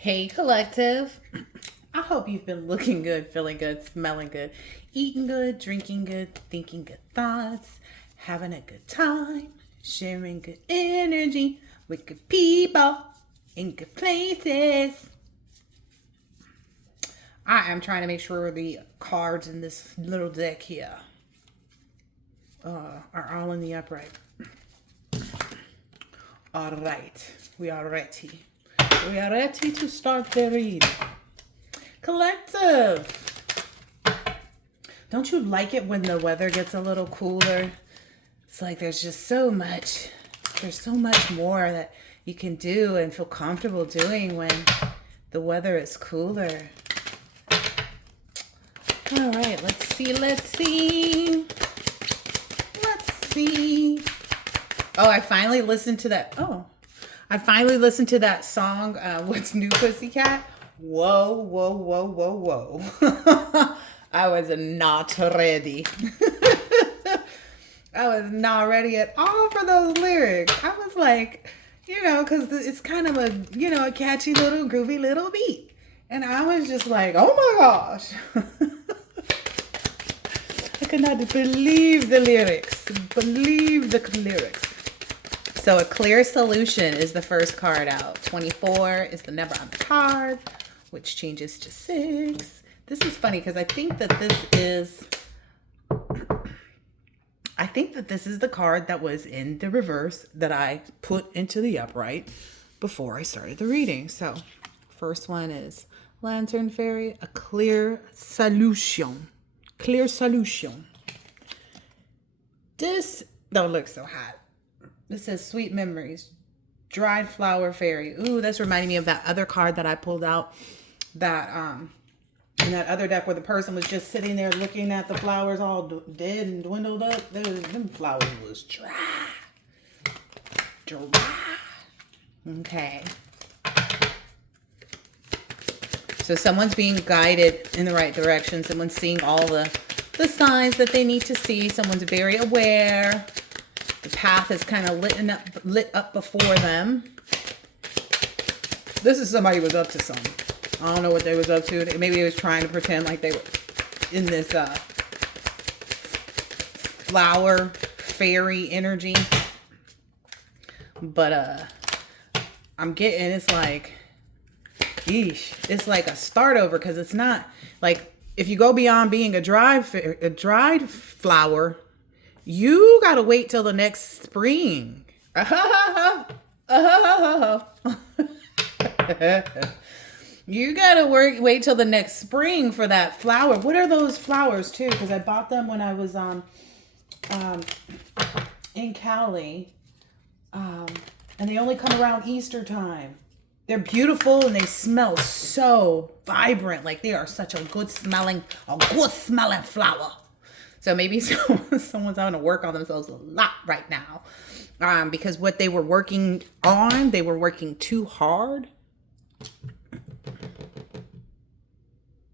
Hey, collective. I hope you've been looking good, feeling good, smelling good, eating good, drinking good, thinking good thoughts, having a good time, sharing good energy with good people in good places. I am trying to make sure the cards in this little deck here are all in the upright. All right, we are ready. We are ready to start the reading. Collective. Don't you like it when the weather gets a little cooler? It's like there's so much more that you can do and feel comfortable doing when the weather is cooler. All right, let's see. Oh, I finally listened to that. Song, What's New Pussycat? Whoa. I was not ready. I was not ready at all for those lyrics. I was like, because it's kind of a catchy little groovy little beat. And I was just like, oh my gosh. I could not believe the lyrics. So a clear solution is the first card out. 24 is the number on the card, which changes to 6. This is funny because I think that this is the card that was in the reverse that I put into the upright before I started the reading. So first one is Lantern Fairy, a clear solution. This don't look so hot. This says Sweet Memories, Dried Flower Fairy. Ooh, that's reminding me of that other card that I pulled out that in that other deck where the person was just sitting there looking at the flowers all dead and dwindled up. Them flowers was dry. Okay. So someone's being guided in the right direction. Someone's seeing all the signs that they need to see. Someone's very aware. The path is kind of lit up before them. This is somebody who was up to something. I don't know what they was up to. Maybe they was trying to pretend like they were in this flower fairy energy. But I'm getting, it's like, yeesh. It's like a start over because it's not like if you go beyond being a dried flower, you gotta wait till the next spring. You gotta wait till the next spring for that flower. What are those flowers too? Because I bought them when I was in Cali, and they only come around Easter time. They're beautiful and they smell so vibrant. Like they are such a good smelling flower. So maybe someone's having to work on themselves a lot right now, because what they were working on, they were working too hard.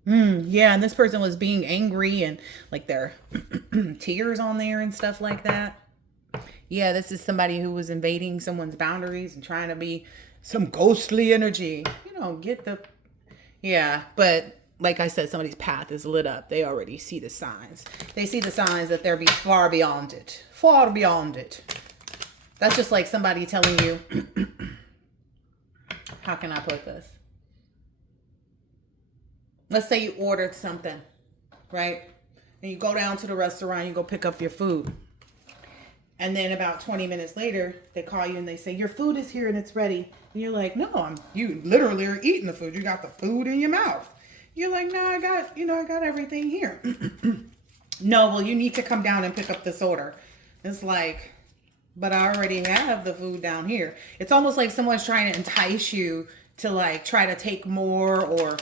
Yeah, and this person was being angry and like their tears on there and stuff like that. Yeah, this is somebody who was invading someone's boundaries and trying to be some ghostly energy. Yeah, but like I said, somebody's path is lit up. They already see the signs. They see the signs that they're far beyond it. Far beyond it. That's just like somebody telling you, how can I put this? Let's say you ordered something, right? And you go down to the restaurant, you go pick up your food. And then about 20 minutes later, they call you and they say, your food is here and it's ready. And you're like, no, you literally are eating the food. You got the food in your mouth. You're like, no, I got everything here. No, well, you need to come down and pick up this order. It's like, but I already have the food down here. It's almost like someone's trying to entice you to like try to take more, or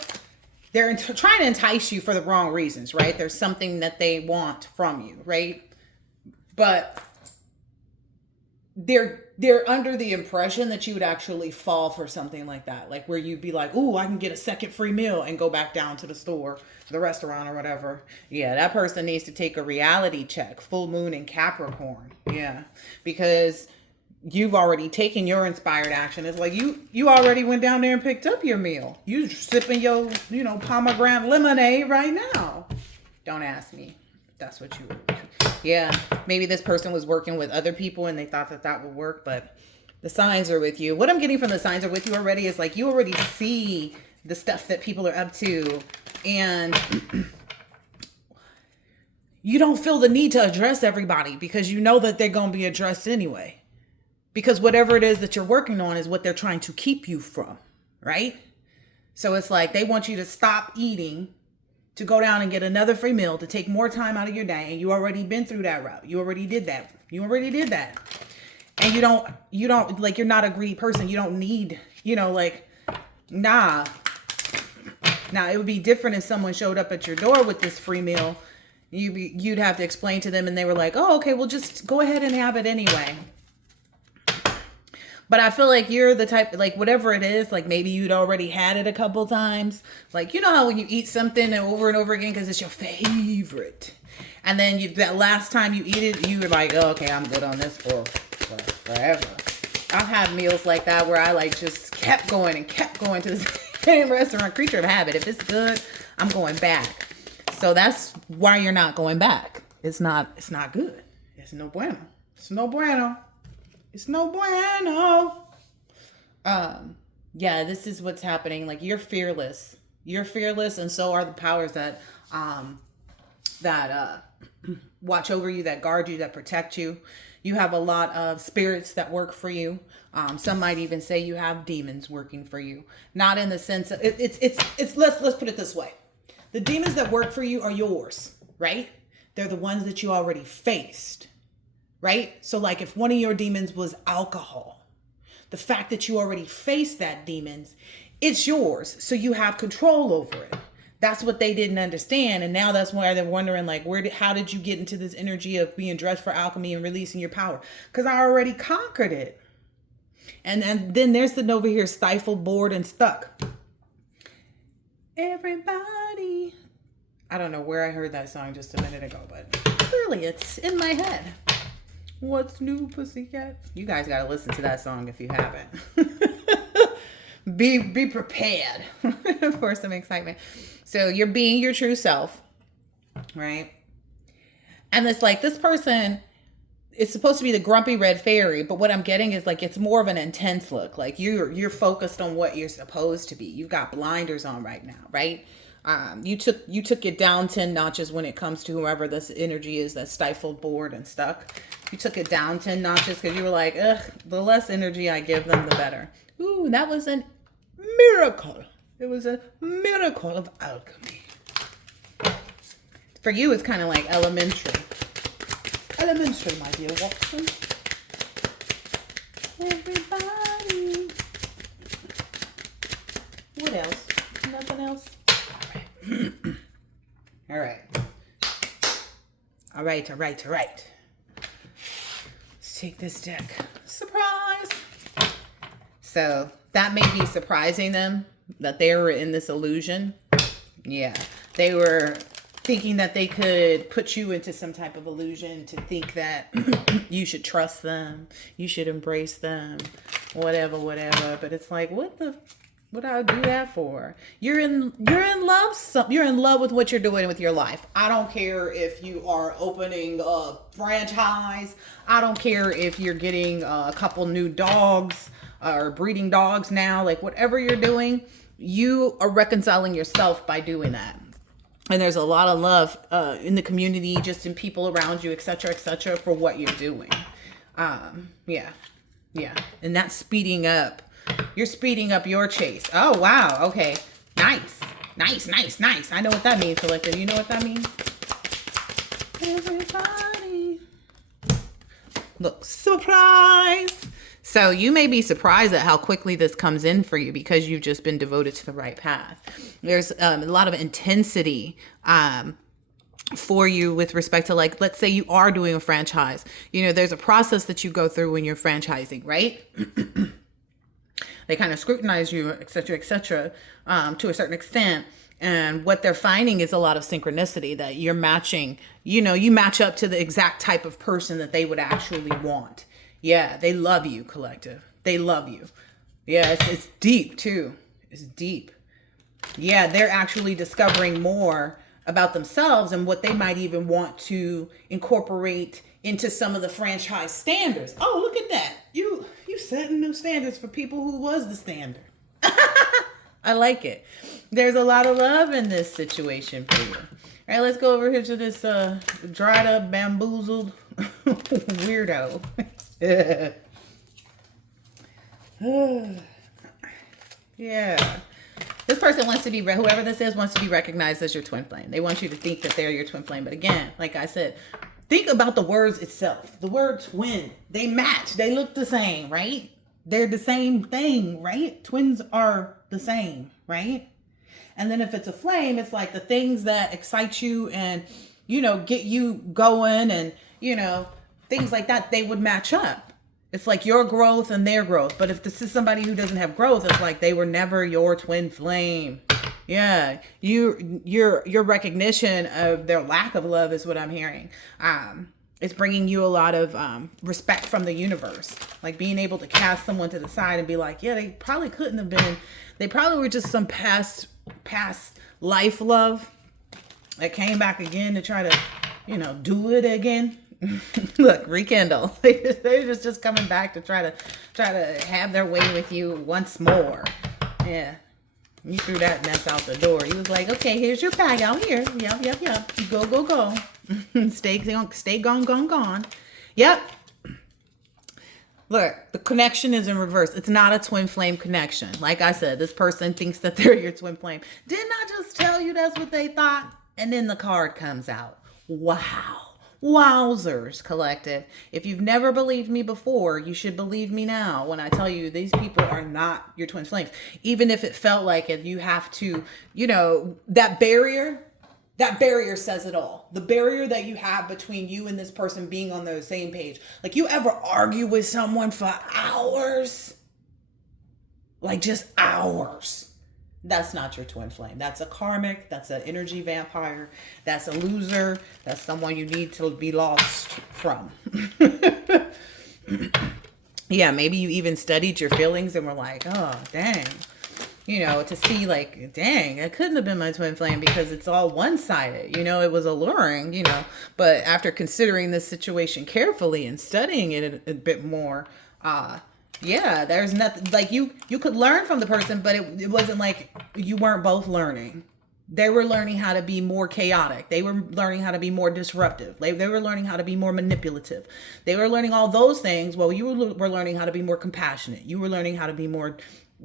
they're trying to entice you for the wrong reasons, right? There's something that they want from you, right? But they're under the impression that you would actually fall for something like that, like where you'd be like, ooh, I can get a second free meal and go back down to the store, the restaurant or whatever. Yeah, that person needs to take a reality check. Full moon in Capricorn. Yeah, because you've already taken your inspired action. It's like you already went down there and picked up your meal. You sipping your, pomegranate lemonade right now. Don't ask me. That's what you were. Yeah, maybe this person was working with other people and they thought that would work, but the signs are with you. What I'm getting from the signs are with you already is like you already see the stuff that people are up to, and you don't feel the need to address everybody because you know that they're going to be addressed anyway. Because whatever it is that you're working on is what they're trying to keep you from, right? So it's like they want you to stop eating, to go down and get another free meal, to take more time out of your day. And you already been through that route. You already did that. And you don't like, you're not a greedy person. You don't need, nah. Now, it would be different if someone showed up at your door with this free meal. You'd have to explain to them and they were like, oh, okay, well, just go ahead and have it anyway. But I feel like you're the type, like whatever it is, like maybe you'd already had it a couple times. Like, you know how when you eat something over and over again because it's your favorite. And then that last time you eat it, you were like, oh, okay, I'm good on this for forever. I've had meals like that where I like just kept going to the same restaurant. Creature of habit. If it's good, I'm going back. So that's why you're not going back. It's not good. It's no bueno. It's no bueno. It's no bueno. Yeah, this is what's happening. Like, you're fearless. You're fearless, and so are the powers that watch over you, that guard you, that protect you. You have a lot of spirits that work for you. Some might even say you have demons working for you. Not in the sense of, let's put it this way. The demons that work for you are yours, right? They're the ones that you already faced, right? So like if one of your demons was alcohol, the fact that you already faced that demons, it's yours. So you have control over it. That's what they didn't understand. And now that's why they're wondering, like, how did you get into this energy of being dressed for alchemy and releasing your power? Because I already conquered it. And then there's the over here stifled, bored, and stuck. Everybody. I don't know where I heard that song just a minute ago, but clearly it's in my head. What's new, pussycat? You guys got to listen to that song if you haven't. Be prepared for some excitement. So you're being your true self, right? And it's like this person is supposed to be the grumpy red fairy, but what I'm getting is like it's more of an intense look. Like you're focused on what you're supposed to be. You've got blinders on right now, right? You took it down 10 notches when it comes to whoever this energy is that's stifled, bored, and stuck. You took it down 10 notches because you were like, ugh, the less energy I give them, the better. Ooh, that was a miracle. It was a miracle of alchemy. For you, it's kind of like elementary. Elementary, my dear Watson. Everybody. What else? Nothing else? All right. All right. Let's take this deck. Surprise. So that may be surprising them that they were in this illusion. Yeah. They were thinking that they could put you into some type of illusion to think that you should trust them. You should embrace them. Whatever. But it's like, what do I do that for? You're in love. You're in love with what you're doing with your life. I don't care if you are opening a franchise. I don't care if you're getting a couple new dogs or breeding dogs now. Like whatever you're doing, you are reconciling yourself by doing that. And there's a lot of love in the community, just in people around you, et cetera, for what you're doing. Yeah. And that's speeding up. You're speeding up your chase. Oh, wow. Okay. Nice. I know what that means, Collective. You know what that means? Everybody. Look, surprise. So you may be surprised at how quickly this comes in for you because you've just been devoted to the right path. There's a lot of intensity for you with respect to, like, let's say you are doing a franchise. You know, there's a process that you go through when you're franchising, right? They kind of scrutinize you, et cetera, to a certain extent. And what they're finding is a lot of synchronicity that you're matching. You know, you match up to the exact type of person that they would actually want. Yeah, they love you, collective. They love you. Yeah, it's deep too. It's deep. Yeah, they're actually discovering more about themselves and what they might even want to incorporate into some of the franchise standards. Oh, look at that. You setting new standards for people who was the standard. I like it. There's a lot of love in this situation for you. All right, let's go over here to this dried up, bamboozled weirdo. Yeah. This person wants to be, whoever this is, wants to be recognized as your twin flame. They want you to think that they're your twin flame. But again, like I said, think about the words itself. The word twin, they match. They look the same, right? They're the same thing, right? Twins are the same, right? And then if it's a flame, it's like the things that excite you and, get you going and, things like that, they would match up. It's like your growth and their growth. But if this is somebody who doesn't have growth, it's like they were never your twin flame. Yeah, your recognition of their lack of love is what I'm hearing. It's bringing you a lot of respect from the universe. Like being able to cast someone to the side and be like, yeah, they probably couldn't have been. They probably were just some past life love that came back again to try to, do it again. Look, rekindle. They're just coming back to try to have their way with you once more. Yeah. You threw that mess out the door. He was like, okay, here's your bag out here. Yep. Go. Stay gone. Yep. Look, the connection is in reverse. It's not a twin flame connection. Like I said, this person thinks that they're your twin flame. Didn't I just tell you that's what they thought? And then the card comes out. Wow. Wowzers, collective. If you've never believed me before, you should believe me now when I tell you these people are not your twin flames. Even if it felt like it, you have to, that barrier says it all. The barrier that you have between you and this person being on the same page. Like, you ever argue with someone for hours? Like, just hours. That's not your twin flame. That's a karmic. That's an energy vampire. That's a loser. That's someone you need to be lost from. Yeah, maybe you even studied your feelings and were like, oh, dang. To see like, dang, it couldn't have been my twin flame because it's all one-sided. It was alluring, But after considering this situation carefully and studying it a bit more, yeah, there's nothing like you could learn from the person, but it wasn't like you weren't both learning. They were learning how to be more chaotic. They were learning how to be more disruptive. They were learning how to be more manipulative. They were learning all those things while you were learning how to be more compassionate. You were learning how to be more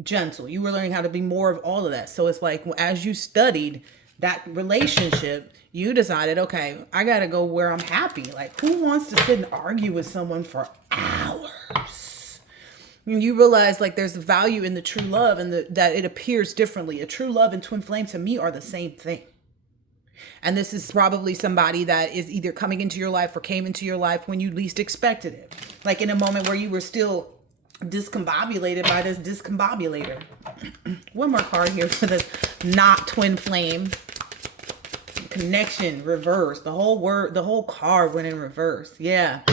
gentle. You were learning how to be more of all of that. So it's like as you studied that relationship, you decided, okay, I got to go where I'm happy. Like, who wants to sit and argue with someone for hours? You realize like there's value in the true love and that it appears differently. A true love and twin flame to me are the same thing. And this is probably somebody that is either coming into your life or came into your life when you least expected it. Like in a moment where you were still discombobulated by this discombobulator. One more card here for this not twin flame. Connection, reverse. The whole card went in reverse. Yeah.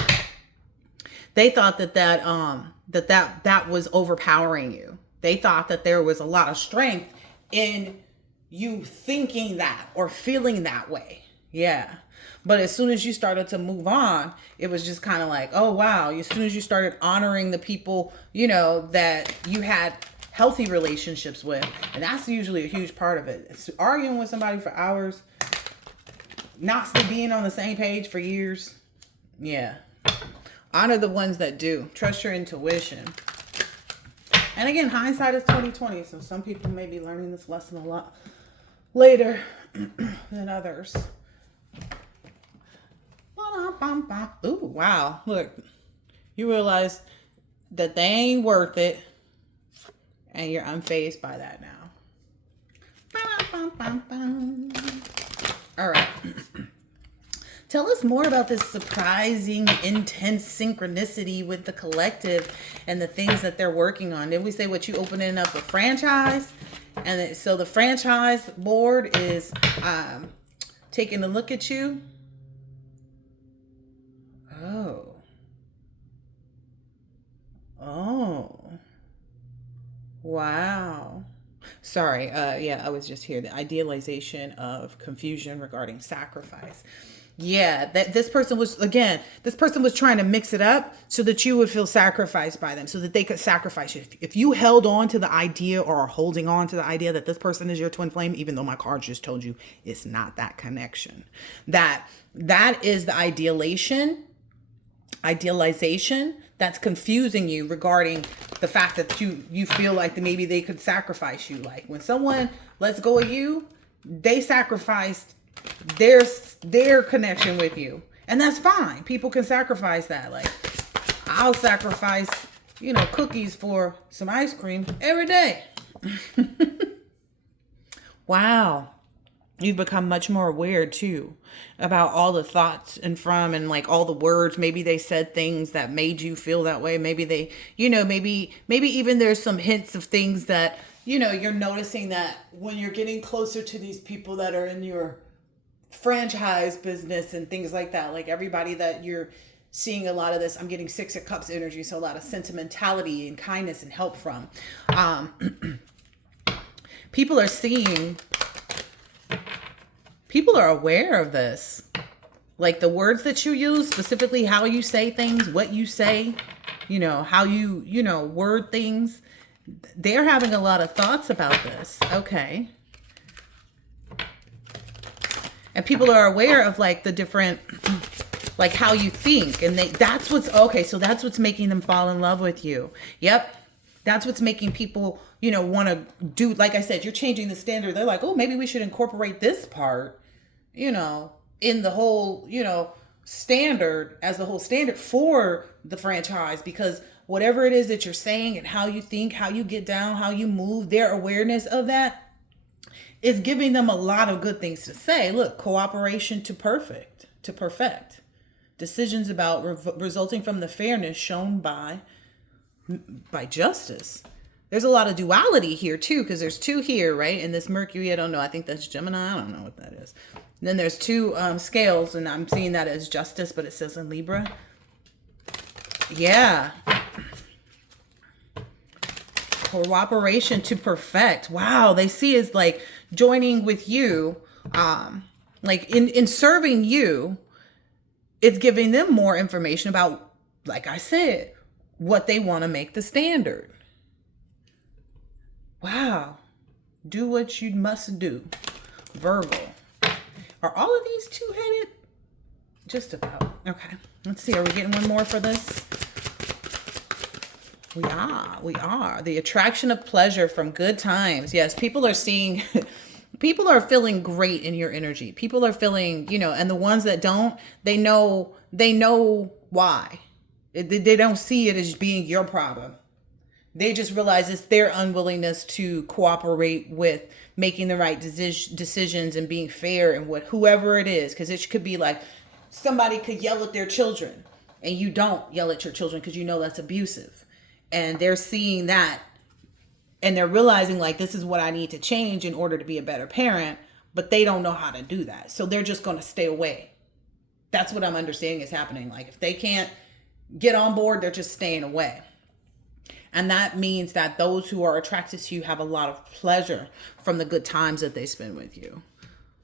They thought that was overpowering you. They thought that there was a lot of strength in you thinking that or feeling that way. Yeah. But as soon as you started to move on, it was just kind of like, oh, wow. As soon as you started honoring the people, that you had healthy relationships with. And that's usually a huge part of it. It's arguing with somebody for hours, not being on the same page for years. Yeah. Honor the ones that do. Trust your intuition. And again, hindsight is 20/20. So some people may be learning this lesson a lot later than others. Ooh, wow. Look, you realize that they ain't worth it. And you're unfazed by that now. All right. Tell us more about this surprising, intense synchronicity with the collective and the things that they're working on. Did we say what you opening up a franchise? And so the franchise board is taking a look at you. Oh. Wow. Sorry. Yeah, I was just here. The idealization of confusion regarding sacrifice. Yeah, that this person was, again, this person was trying to mix it up so that you would feel sacrificed by them, so that they could sacrifice you. If you held on to the idea, or are holding on to the idea that this person is your twin flame, even though my cards just told you it's not that connection, that is the idealization that's confusing you regarding the fact that you feel like that maybe they could sacrifice you. Like when someone lets go of you, they sacrificed their connection with you, and that's fine. People can sacrifice that. Like I'll sacrifice, cookies for some ice cream every day. Wow. You've become much more aware too about all the thoughts and like all the words. Maybe they said things that made you feel that way. Maybe they, maybe even there's some hints of things that, you're noticing that when you're getting closer to these people that are in your franchise business and things like that, like everybody that you're seeing a lot of this, I'm getting Six of Cups energy. So a lot of sentimentality and kindness and help from, people are aware of this. Like the words that you use, specifically how you say things, what you say, how you, word things. They're having a lot of thoughts about this. Okay. And people are aware of like the different, like how you think. And that's what's making them fall in love with you. Yep. That's what's making people, want to do, like I said, you're changing the standard. They're like, oh, maybe we should incorporate this part, in the whole, standard, as the whole standard for the franchise, because whatever it is that you're saying and how you think, how you get down, how you move, their awareness of that is giving them a lot of good things to say. Look, cooperation to perfect. Decisions about resulting from the fairness shown by justice. There's a lot of duality here too, because there's two here, right? And this Mercury, I don't know. I think that's Gemini. I don't know what that is. And then there's two scales, and I'm seeing that as justice, but it says in Libra. Yeah. Cooperation to perfect. Wow. They see as like joining with you, like in serving you, it's giving them more information about, like I said, what they want to make the standard. Wow. Do what you must do. Virgo. Are all of these two-headed? Just about. Okay. Let's see. Are we getting one more for this? We are. The attraction of pleasure from good times. Yes, people are seeing, people are feeling great in your energy. People are feeling, and the ones that don't, they know why. They don't see it as being your problem. They just realize it's their unwillingness to cooperate with making the right decisions and being fair and whoever it is. Because it could be like somebody could yell at their children and you don't yell at your children because that's abusive. And they're seeing that and they're realizing like, this is what I need to change in order to be a better parent, but they don't know how to do that. So they're just going to stay away. That's what I'm understanding is happening. Like if they can't get on board, they're just staying away. And that means that those who are attracted to you have a lot of pleasure from the good times that they spend with you.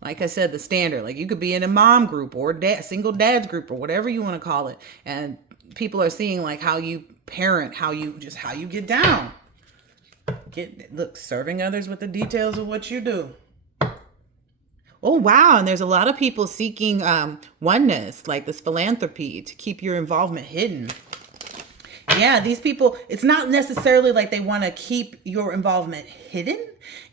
Like I said, the standard, like you could be in a mom group or single dad's group or whatever you want to call it. And people are seeing like how you parent, how you get down. Serving others with the details of what you do. Oh, wow. And there's a lot of people seeking oneness, like this philanthropy, to keep your involvement hidden. Yeah, these people, it's not necessarily like they want to keep your involvement hidden.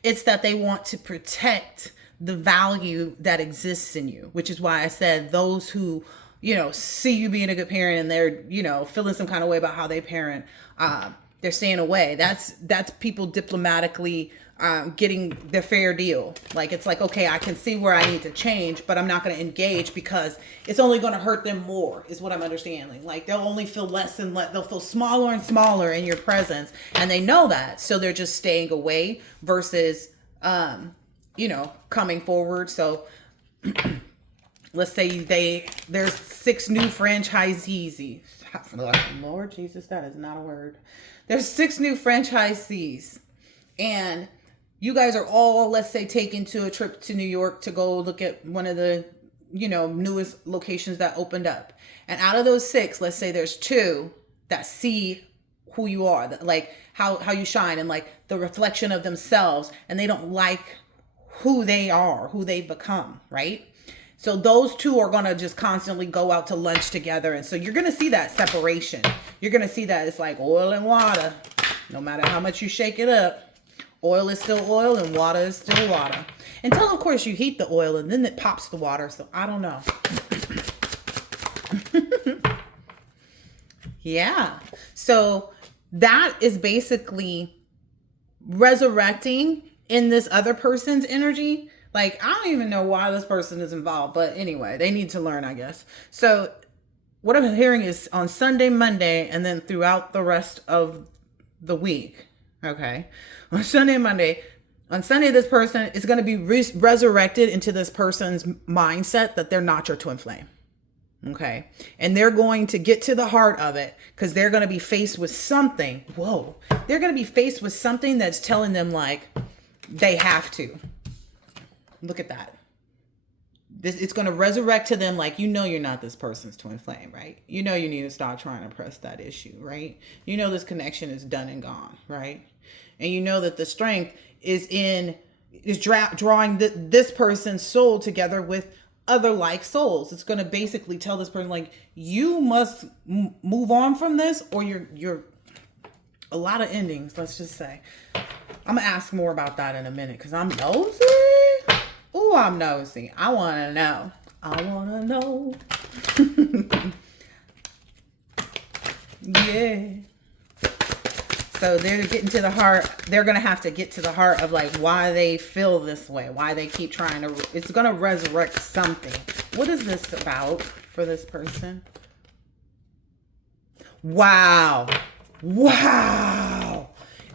It's that they want to protect the value that exists in you, which is why I said those who, see you being a good parent and they're, feeling some kind of way about how they parent, they're staying away. That's people diplomatically getting their fair deal. Like, it's like, okay, I can see where I need to change, but I'm not going to engage because it's only going to hurt them more, is what I'm understanding. Like, they'll only feel less and less. They'll feel smaller and smaller in your presence. And they know that. So they're just staying away versus, coming forward. So let's say there's 6 new franchisees. Lord Jesus, that is not a word. There's 6 new franchisees. and you guys are all, let's say, taken to a trip to New York to go look at one of the, newest locations that opened up. And out of those 6, let's say there's 2 that see who you are, like how you shine, and like the reflection of themselves, and they don't like who they are, who they've become, right? So those 2 are going to just constantly go out to lunch together. And so you're going to see that separation. You're going to see that it's like oil and water. No matter how much you shake it up, oil is still oil and water is still water. Until, of course, you heat the oil and then it pops the water. So I don't know. Yeah. So that is basically resurrecting in this other person's energy. Like, I don't even know why this person is involved, but anyway, they need to learn, I guess. So what I'm hearing is on Sunday, Monday, and then throughout the rest of the week. Okay. On Sunday and Monday, on Sunday, this person is going to be resurrected into this person's mindset that they're not your twin flame. Okay. And they're going to get to the heart of it because they're going to be faced with something. Whoa. They're going to be faced with something that's telling them like they have to. Look at that. It's going to resurrect to them like, you're not this person's twin flame, right? You need to stop trying to press that issue, right? This connection is done and gone, right? And that the strength is drawing this person's soul together with other like souls. It's going to basically tell this person like, you must move on from this, or you're a lot of endings, let's just say. I'm going to ask more about that in a minute because I'm nosy. Oh, I'm nosy. I want to know. Yeah. So they're getting to the heart. They're going to have to get to the heart of like why they feel this way, why they keep trying to, it's going to resurrect something. What is this about for this person? Wow.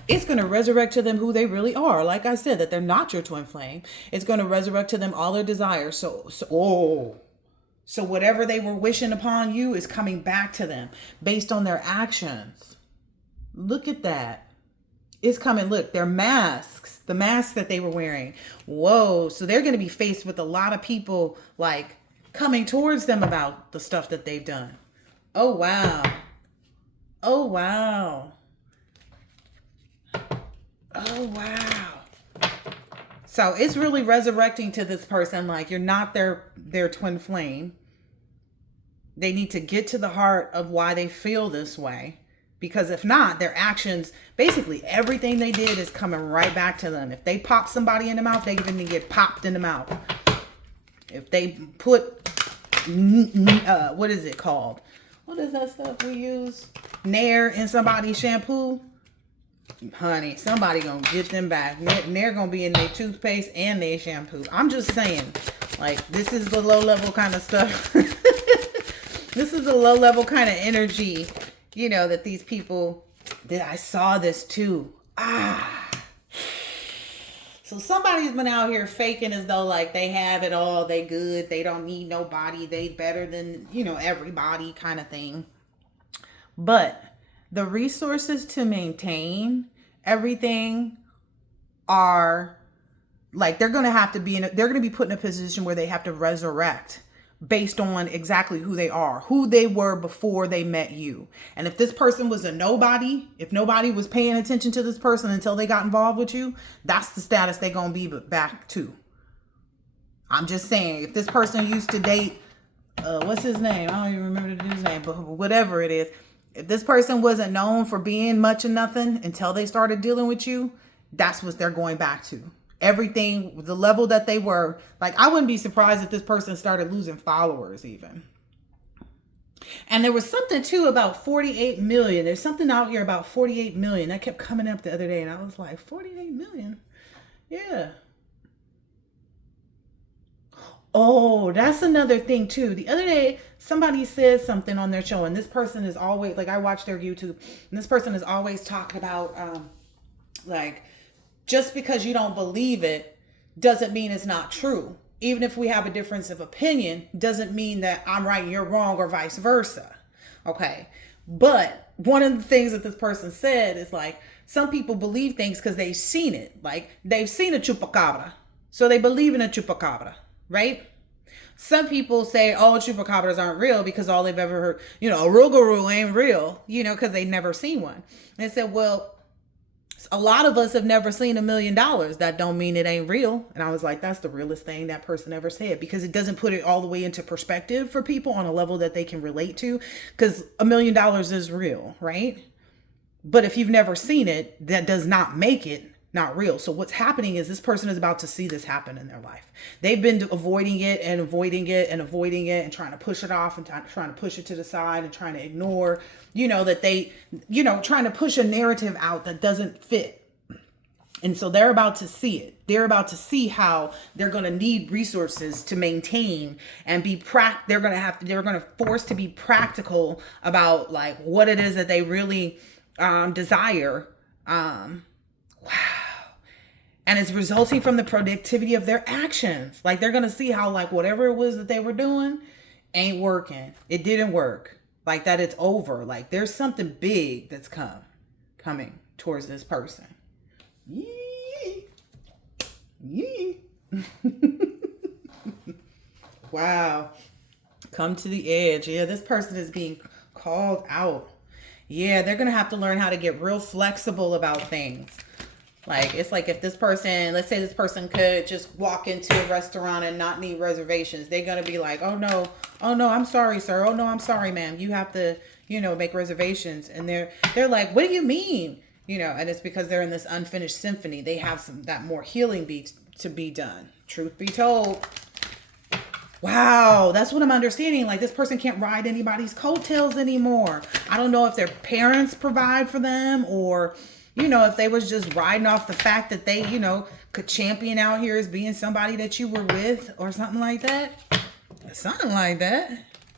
It's going to resurrect to them who they really are. Like I said, that they're not your twin flame. It's going to resurrect to them all their desires. So whatever they were wishing upon you is coming back to them based on their actions. Look at that. It's coming. Look, their masks, the masks that they were wearing. Whoa. So they're going to be faced with a lot of people like coming towards them about the stuff that they've done. Oh, wow. Oh, wow. Oh, wow. So it's really resurrecting to this person like you're not their twin flame. They need to get to the heart of why they feel this way. Because if not, their actions, basically everything they did is coming right back to them. If they pop somebody in the mouth, they're going to get popped in the mouth. If they put, what is it called? What is that stuff we use? Nair in somebody's shampoo. Honey, somebody gonna get them back. They're gonna be in their toothpaste and their shampoo. I'm just saying, like, this is the low level kind of stuff. This is the low level kind of energy, that these people, that I saw this too. So somebody's been out here faking as though like they have it all, they good, they don't need nobody, they better than, everybody kind of thing. But the resources to maintain everything are like, they're going to have to be they're going to be put in a position where they have to resurrect based on exactly who they are, who they were before they met you. And if this person was a nobody, if nobody was paying attention to this person until they got involved with you, that's the status they're going to be back to. I'm just saying, if this person used to date, what's his name? I don't even remember the dude's name, but whatever it is. If this person wasn't known for being much of nothing until they started dealing with you, that's what they're going back to. Everything, the level that they were, like, I wouldn't be surprised if this person started losing followers even. And there was something too about 48 million. There's something out here about 48 million. That kept coming up the other day and I was like, 48 million? Yeah. Oh, that's another thing too. The other day, somebody said something on their show and this person is always, like, I watch their YouTube and this person is always talking about, like, just because you don't believe it doesn't mean it's not true. Even if we have a difference of opinion, doesn't mean that I'm right and you're wrong or vice versa. Okay. But one of the things that this person said is like, Some people believe things because they've seen it. Like they've seen a chupacabra. So they believe in a chupacabra, right? Some people say, oh, chupacabras aren't real because all they've ever heard, a rougarou ain't real, because they've never seen one. And I said, well, a lot of us have never seen $1 million. That don't mean it ain't real. And I was like, that's the realest thing that person ever said, because it doesn't put it all the way into perspective for people on a level that they can relate to, because $1 million is real, right? But if you've never seen it, that does not make it not real. So what's happening is this person is about to see this happen in their life. They've been avoiding it and avoiding it and avoiding it and trying to push it off and trying to push it to the side and trying to ignore, that they, trying to push a narrative out that doesn't fit. And so they're about to see it. They're about to see how they're going to need resources to maintain and be they're going to force to be practical about like what it is that they really desire. Wow. And it's resulting from the productivity of their actions. Like they're going to see how like whatever it was that they were doing ain't working. It didn't work. Like that it's over. Like there's something big that's coming towards this person. Yee. Yee. Wow. Come to the edge. Yeah, this person is being called out. Yeah, they're going to have to learn how to get real flexible about things. Like, it's like if this person, let's say this person could just walk into a restaurant and not need reservations. They're going to be like, oh no, I'm sorry, sir. Oh no, I'm sorry, ma'am. You have to, make reservations. And they're like, what do you mean? And it's because they're in this unfinished symphony. They have that more healing beats to be done. Truth be told. Wow, that's what I'm understanding. Like this person can't ride anybody's coattails anymore. I don't know if their parents provide for them or, if they was just riding off the fact that they, could champion out here as being somebody that you were with or something like that. It's something like that.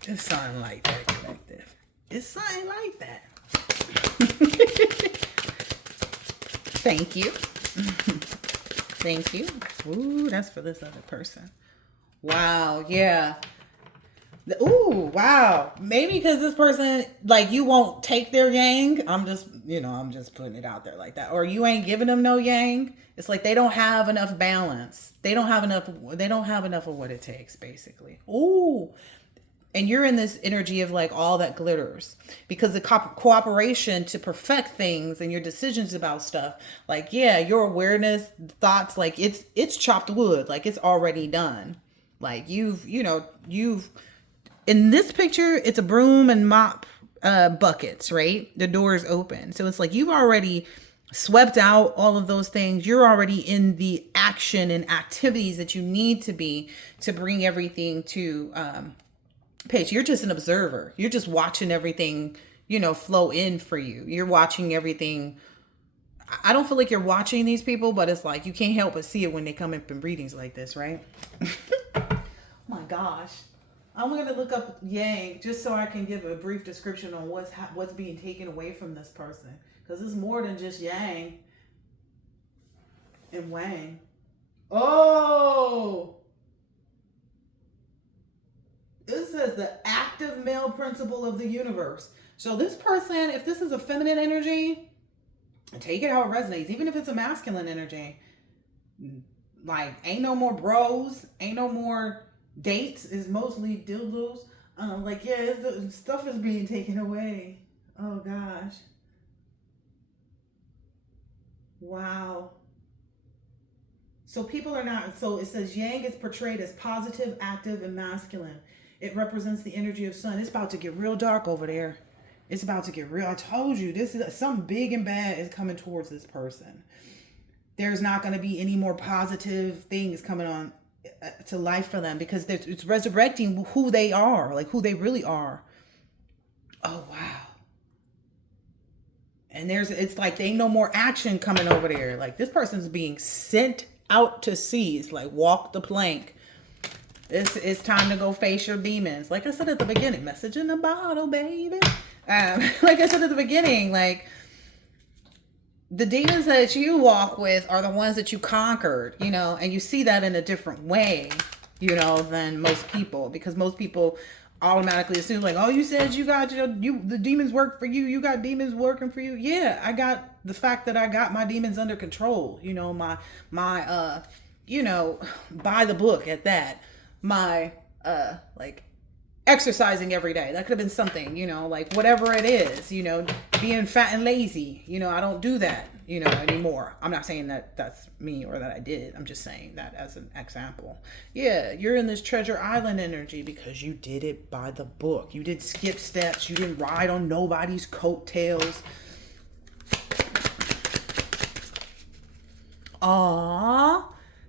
It's something like that, collective. It's something like that. Thank you. Thank you. Ooh, that's for this other person. Wow, yeah. Ooh, wow. Maybe because this person, like, you won't take their yang. I'm just putting it out there like that. Or you ain't giving them no yang. It's like they don't have enough balance. They don't have enough of what it takes, basically. Ooh. And you're in this energy of like all that glitters, because the cooperation to perfect things and your decisions about stuff, like, yeah, your awareness, thoughts, like it's chopped wood, like it's already done. Like you've in this picture, it's a broom and mop buckets, right? The door is open. So it's like you've already swept out all of those things. You're already in the action and activities that you need to be to bring everything to Paige. You're just an observer. You're just watching everything, flow in for you. You're watching everything. I don't feel like you're watching these people, but it's like you can't help but see it when they come up in readings like this, right? Oh my gosh. I'm going to look up yang just so I can give a brief description on what's being taken away from this person. Because it's more than just yang and wang. Oh! It says the active male principle of the universe. So this person, if this is a feminine energy, take it how it resonates. Even if it's a masculine energy, like ain't no more bros, ain't no more dates, is mostly dildos. Stuff is being taken away. Oh gosh. Wow. So people are not, so it says yang is portrayed as positive, active, and masculine. It represents the energy of sun. It's about to get real dark over there. It's about to get real. I told you, this is something big and bad is coming towards this person. There's not going to be any more positive things coming on to life for them, because it's resurrecting who they are, like who they really are. Oh, wow. And it's like there ain't no more action coming over there. Like this person's being sent out to sea. It's like walk the plank. It's time to go face your demons. Like I said at the beginning, message in the bottle, baby. Like I said at the beginning, like the demons that you walk with are the ones that you conquered, and you see that in a different way, than most people, because most people automatically assume like, oh, you said you got the demons work for you. You got demons working for you. Yeah, I got the fact that I got my demons under control. My by the book at that. My like exercising every day. That could have been something, like whatever it is, being fat and lazy. I don't do that, anymore. I'm not saying that that's me or that I did. I'm just saying that as an example. Yeah, you're in this treasure island energy because you did it by the book. You did skip steps. You didn't ride on nobody's coattails. Aww,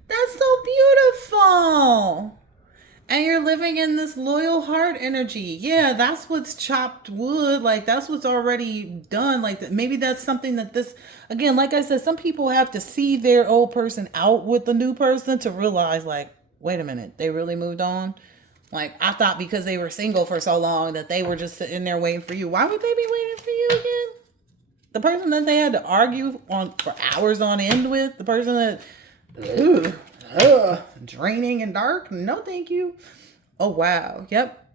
that's so beautiful. And you're living in this loyal heart energy. Yeah, that's what's chopped wood. Like, that's what's already done. Like, maybe that's something that this, again, like I said, some people have to see their old person out with the new person to realize, like, wait a minute, they really moved on? Like, I thought because they were single for so long that they were just sitting there waiting for you. Why would they be waiting for you again? The person that they had to argue on for hours on end with? The person that... draining and dark? No, thank you. Oh, wow. Yep.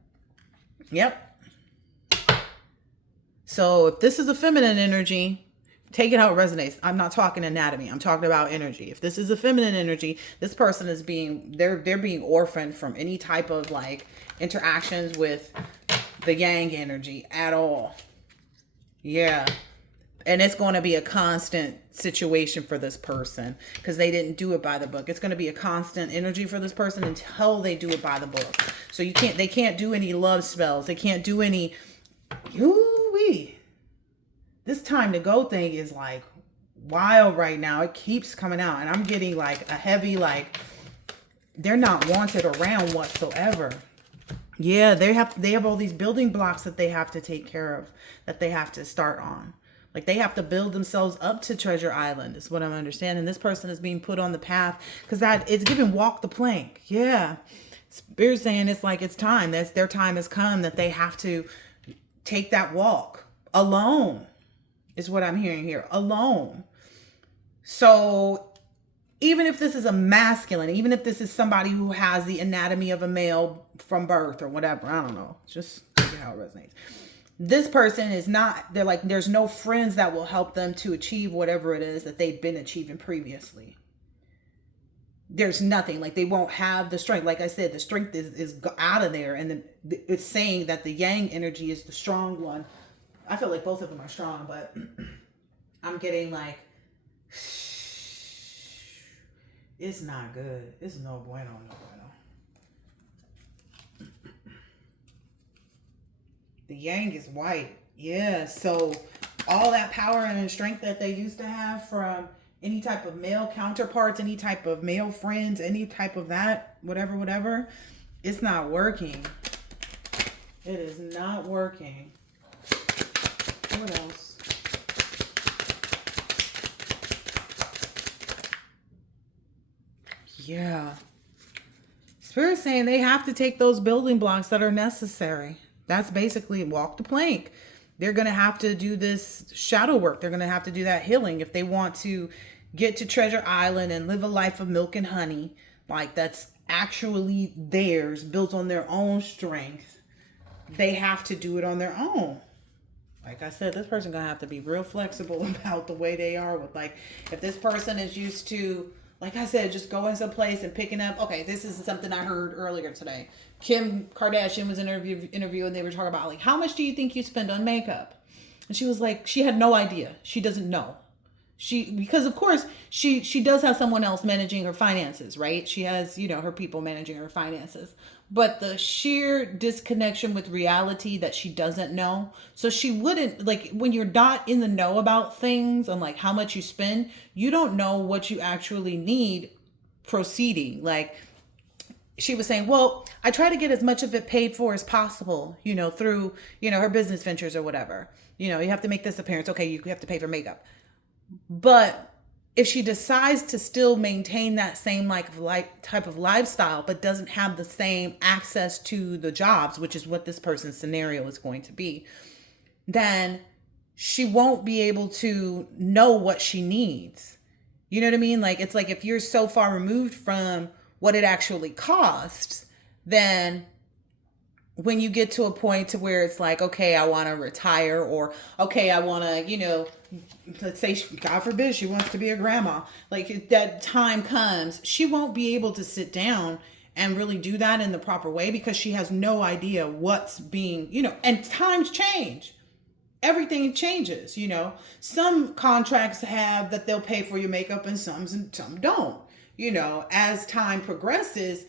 So if this is a feminine energy, take it how it resonates. I'm not talking anatomy. I'm talking about energy. If this is a feminine energy, this person is they're being orphaned from any type of like interactions with the yang energy at all. Yeah. And it's going to be a constant situation for this person because they didn't do it by the book. It's going to be a constant energy for this person until they do it by the book. So they can't do any love spells. They can't do any, this time to go thing is like wild right now. It keeps coming out and I'm getting like a heavy, like they're not wanted around whatsoever. Yeah, they have all these building blocks that they have to take care of, that they have to start on. Like they have to build themselves up to Treasure Island is what I'm understanding. This person is being put on the path because it's giving walk the plank. Yeah. Spirit's saying it's like it's time. That's their time has come that they have to take that walk alone is what I'm hearing here. Alone. So even if this is a masculine, even if this is somebody who has the anatomy of a male from birth or whatever, I don't know. Just how it resonates. This person is not, they're like, there's no friends that will help them to achieve whatever it is that they've been achieving previously. There's nothing, like they won't have the strength. Like I said, the strength is out of there. And it's saying that the yang energy is the strong one. I feel like both of them are strong, but I'm getting like, it's not good. It's no bueno, no bueno. The yang is white. Yeah. So all that power and strength that they used to have from any type of male counterparts, any type of male friends, any type of that, whatever, it's not working. It is not working. What else? Yeah. Spirit's saying they have to take those building blocks that are necessary. That's basically walk the plank. They're going to have to do this shadow work. They're going to have to do that healing if they want to get to Treasure Island and live a life of milk and honey. Like that's actually theirs, built on their own strength. They have to do it on their own. Like I said, this person going to have to be real flexible about the way they are with like, if this person is used to, like I said, just going someplace and picking up. Okay, this is something I heard earlier today. Kim Kardashian was in an interview and they were talking about like, how much do you think you spend on makeup? And she was like, she had no idea. She doesn't know. Because of course she does have someone else managing her finances, right? She has, her people managing her finances. But the sheer disconnection with reality that she doesn't know. So she wouldn't, like, when you're not in the know about things and like how much you spend, you don't know what you actually need proceeding. Like she was saying, well, I try to get as much of it paid for as possible, through, her business ventures or whatever. You have to make this appearance. Okay, you have to pay for makeup. But if she decides to still maintain that same type of lifestyle, but doesn't have the same access to the jobs, which is what this person's scenario is going to be, then she won't be able to know what she needs. You know what I mean? Like, it's like if you're so far removed from what it actually costs, then when you get to a point to where it's like, okay, I want to retire, or okay, I want to, let's say, God forbid, she wants to be a grandma. Like, if that time comes, she won't be able to sit down and really do that in the proper way because she has no idea what's being, and times change. Everything changes, Some contracts have that they'll pay for your makeup and some don't. As time progresses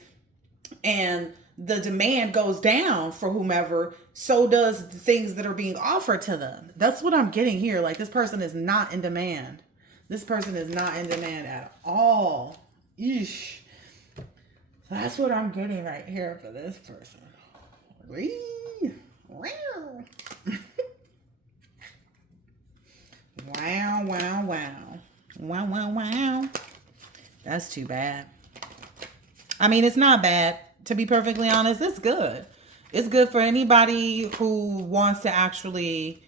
and the demand goes down for whomever, so does the things that are being offered to them. That's what I'm getting here. Like, this person is not in demand. This person is not in demand at all. Eesh. That's what I'm getting right here for this person. Wow. Wow, wow, wow. Wow, wow, wow. That's too bad. I mean, it's not bad. To be perfectly honest, it's good. It's good for anybody who wants to actually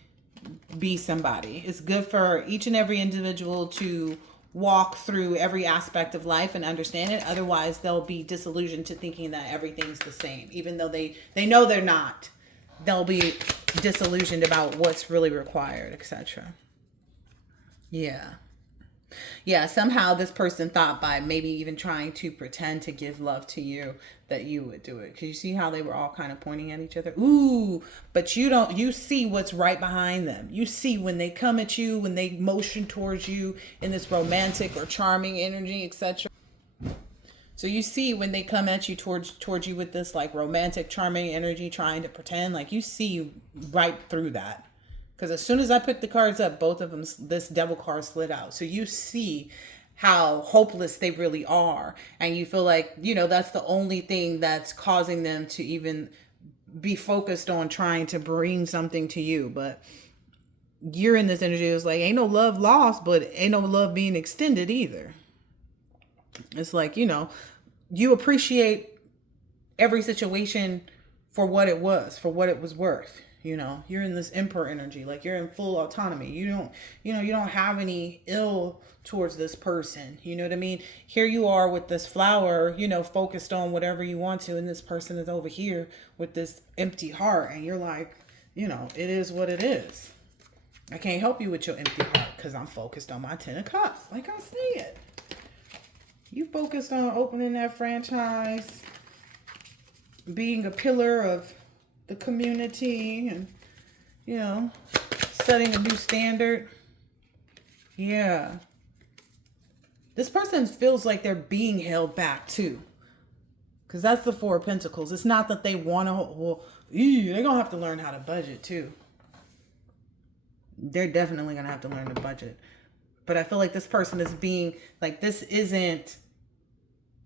be somebody. It's good for each and every individual to walk through every aspect of life and understand it. Otherwise, they'll be disillusioned to thinking that everything's the same. Even though they know they're not. They'll be disillusioned about what's really required, etc. Yeah, somehow this person thought by maybe even trying to pretend to give love to you that you would do it. Because you see how they were all kind of pointing at each other? Ooh, but you see what's right behind them. You see when they come at you, when they motion towards you in this romantic or charming energy, etc. So you see when they come at you towards you with this like romantic, charming energy, trying to pretend, like you see right through that. Because as soon as I picked the cards up, both of them, this devil card slid out. So you see how hopeless they really are. And you feel like, that's the only thing that's causing them to even be focused on trying to bring something to you. But you're in this energy. It's like, ain't no love lost, but ain't no love being extended either. It's like, you appreciate every situation for what it was, for what it was worth. You're in this emperor energy, like you're in full autonomy. You don't have any ill towards this person. You know what I mean? Here you are with this flower, focused on whatever you want to. And this person is over here with this empty heart. And you're like, it is what it is. I can't help you with your empty heart because I'm focused on my 10 of cups. Like I said, you focused on opening that franchise, being a pillar of the community, and setting a new standard. Yeah, this person feels like they're being held back too, because that's the Four of Pentacles. It's not that they want to. They're gonna have to learn how to budget too. They're definitely gonna have to learn to budget. But I feel like this person is being like, this isn't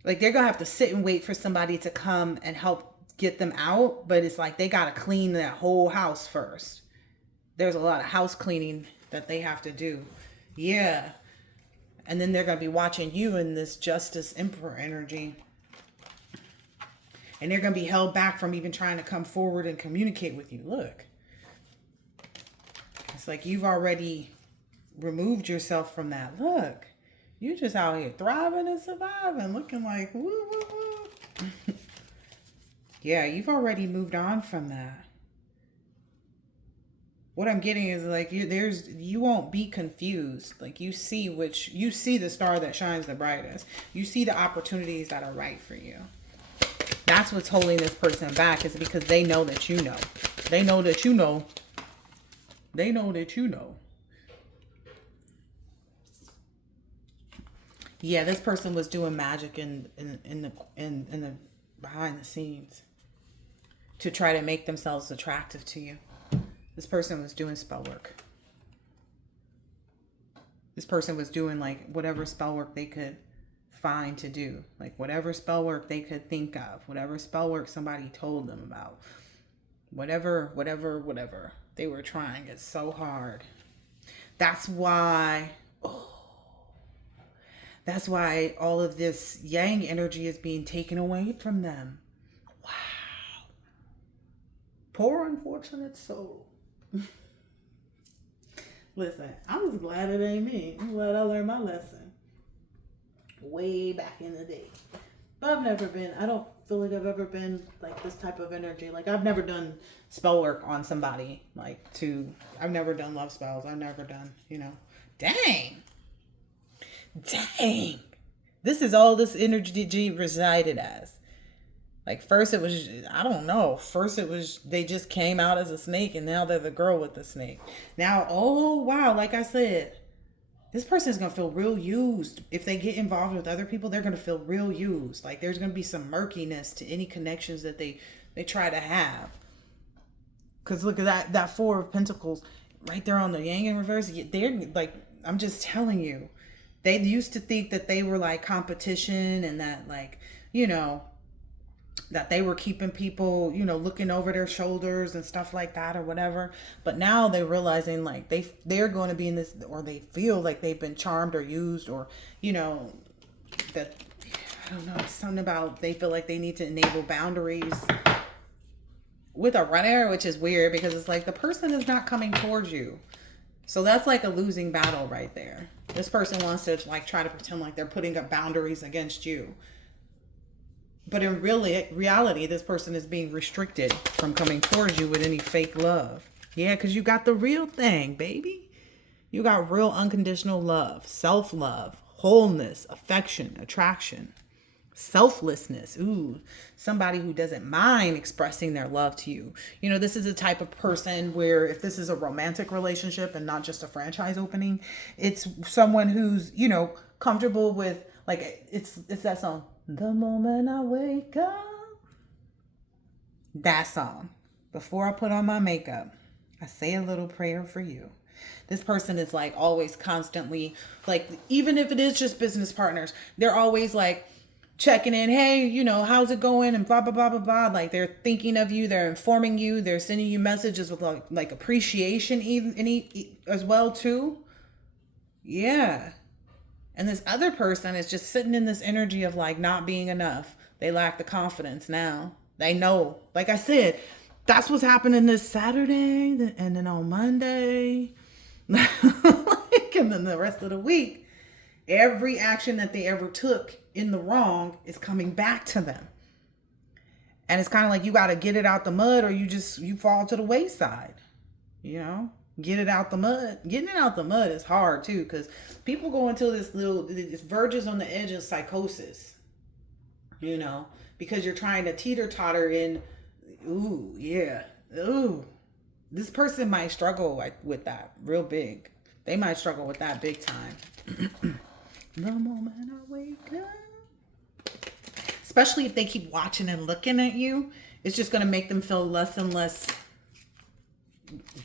like, they're gonna have to sit and wait for somebody to come and help get them out, but it's like they gotta clean that whole house first. There's a lot of house cleaning that they have to do. Yeah. And then they're gonna be watching you in this Justice Emperor energy. And they're gonna be held back from even trying to come forward and communicate with you. Look. It's like you've already removed yourself from that. Look. You just out here thriving and surviving, looking like woo woo woo. Yeah, you've already moved on from that. What I'm getting is like you won't be confused. Like you see the star that shines the brightest. You see the opportunities that are right for you. That's what's holding this person back, is because they know that you know. They know that you know. They know that you know. Yeah, this person was doing magic in the behind the scenes to try to make themselves attractive to you. This person was doing spell work. This person was doing like whatever spell work they could find to do. Like whatever spell work they could think of. Whatever spell work somebody told them about. Whatever. They were trying it so hard. That's why all of this yang energy is being taken away from them. Wow. Poor unfortunate soul. Listen, I'm just glad it ain't me. I'm glad I learned my lesson way back in the day. But I've never been, I don't feel like I've ever been like this type of energy. Like I've never done spell work on somebody. I've never done love spells. I've never done, Dang. Dang. This is all this energy resided as. Like first it was, I don't know. First it was, they just came out as a snake and now they're the girl with the snake. Now, oh wow, like I said, this person is going to feel real used. If they get involved with other people, they're going to feel real used. Like there's going to be some murkiness to any connections that they try to have. Because look at that Four of Pentacles right there on the Yang in reverse. They're like, I'm just telling you, they used to think that they were like competition and that like, that they were keeping people, looking over their shoulders and stuff like that or whatever. But now they're realizing like they're going to be in this, or they feel like they've been charmed or used, or, that, I don't know, something about they feel like they need to enable boundaries with a runner, which is weird because it's like the person is not coming towards you. So that's like a losing battle right there. This person wants to like try to pretend like they're putting up boundaries against you. But in reality, this person is being restricted from coming towards you with any fake love. Yeah, because you got the real thing, baby. You got real unconditional love, self-love, wholeness, affection, attraction, selflessness. Ooh, somebody who doesn't mind expressing their love to you. This is a type of person where if this is a romantic relationship and not just a franchise opening, it's someone who's, comfortable with, like, it's that song. The moment I wake up. That song. Before I put on my makeup, I say a little prayer for you. This person is like always constantly, like, even if it is just business partners, they're always like checking in. Hey, how's it going? And blah, blah, blah, blah, blah. Like they're thinking of you. They're informing you. They're sending you messages with like appreciation even as well too. Yeah. And this other person is just sitting in this energy of like not being enough. They lack the confidence now. They know, like I said, that's what's happening this Saturday and then on Monday. And then the rest of the week, every action that they ever took in the wrong is coming back to them. And it's kind of like you got to get it out the mud or you fall to the wayside, Get it out the mud. Getting it out the mud is hard too, because people go into this verges on the edge of psychosis, because you're trying to teeter-totter in, ooh, yeah, ooh. This person might struggle with that real big. They might struggle with that big time. The moment I wake up. Especially if they keep watching and looking at you, it's just going to make them feel less and less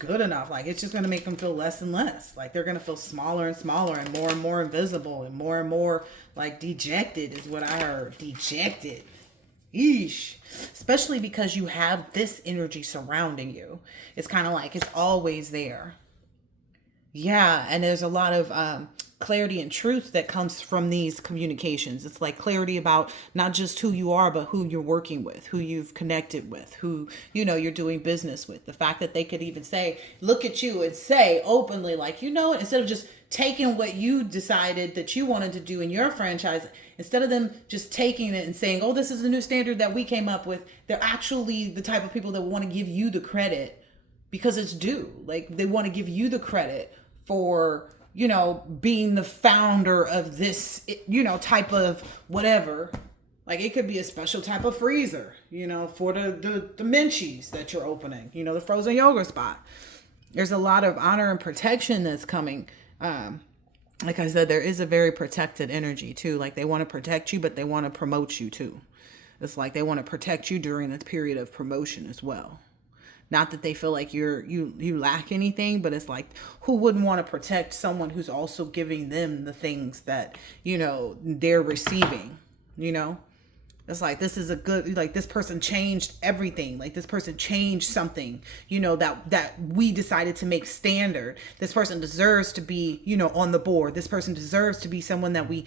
good enough. Like it's just going to make them feel less and less. Like they're going to feel smaller and smaller and more invisible and more like dejected is what I heard. Dejected. Eesh. Especially because you have this energy surrounding you. It's kind of like it's always there. Yeah, and there's a lot of clarity and truth that comes from these communications. It's like clarity about not just who you are, but who you're working with, who you've connected with, who, you're doing business with. The fact that they could even say, look at you and say openly, like, instead of just taking what you decided that you wanted to do in your franchise, instead of them just taking it and saying, oh, this is the new standard that we came up with, they're actually the type of people that want to give you the credit because it's due. Like they want to give you the credit for, being the founder of this, type of whatever. Like it could be a special type of freezer, for the Menchies that you're opening, the frozen yogurt spot. There's a lot of honor and protection that's coming. Like I said, there is a very protected energy too. Like they want to protect you, but they want to promote you too. It's like they want to protect you during this period of promotion as well. Not that they feel like you lack anything, but it's like, who wouldn't want to protect someone who's also giving them the things that, they're receiving, It's like, this is a good, like this person changed everything. Like this person changed something, that we decided to make standard. This person deserves to be, on the board. This person deserves to be someone that we,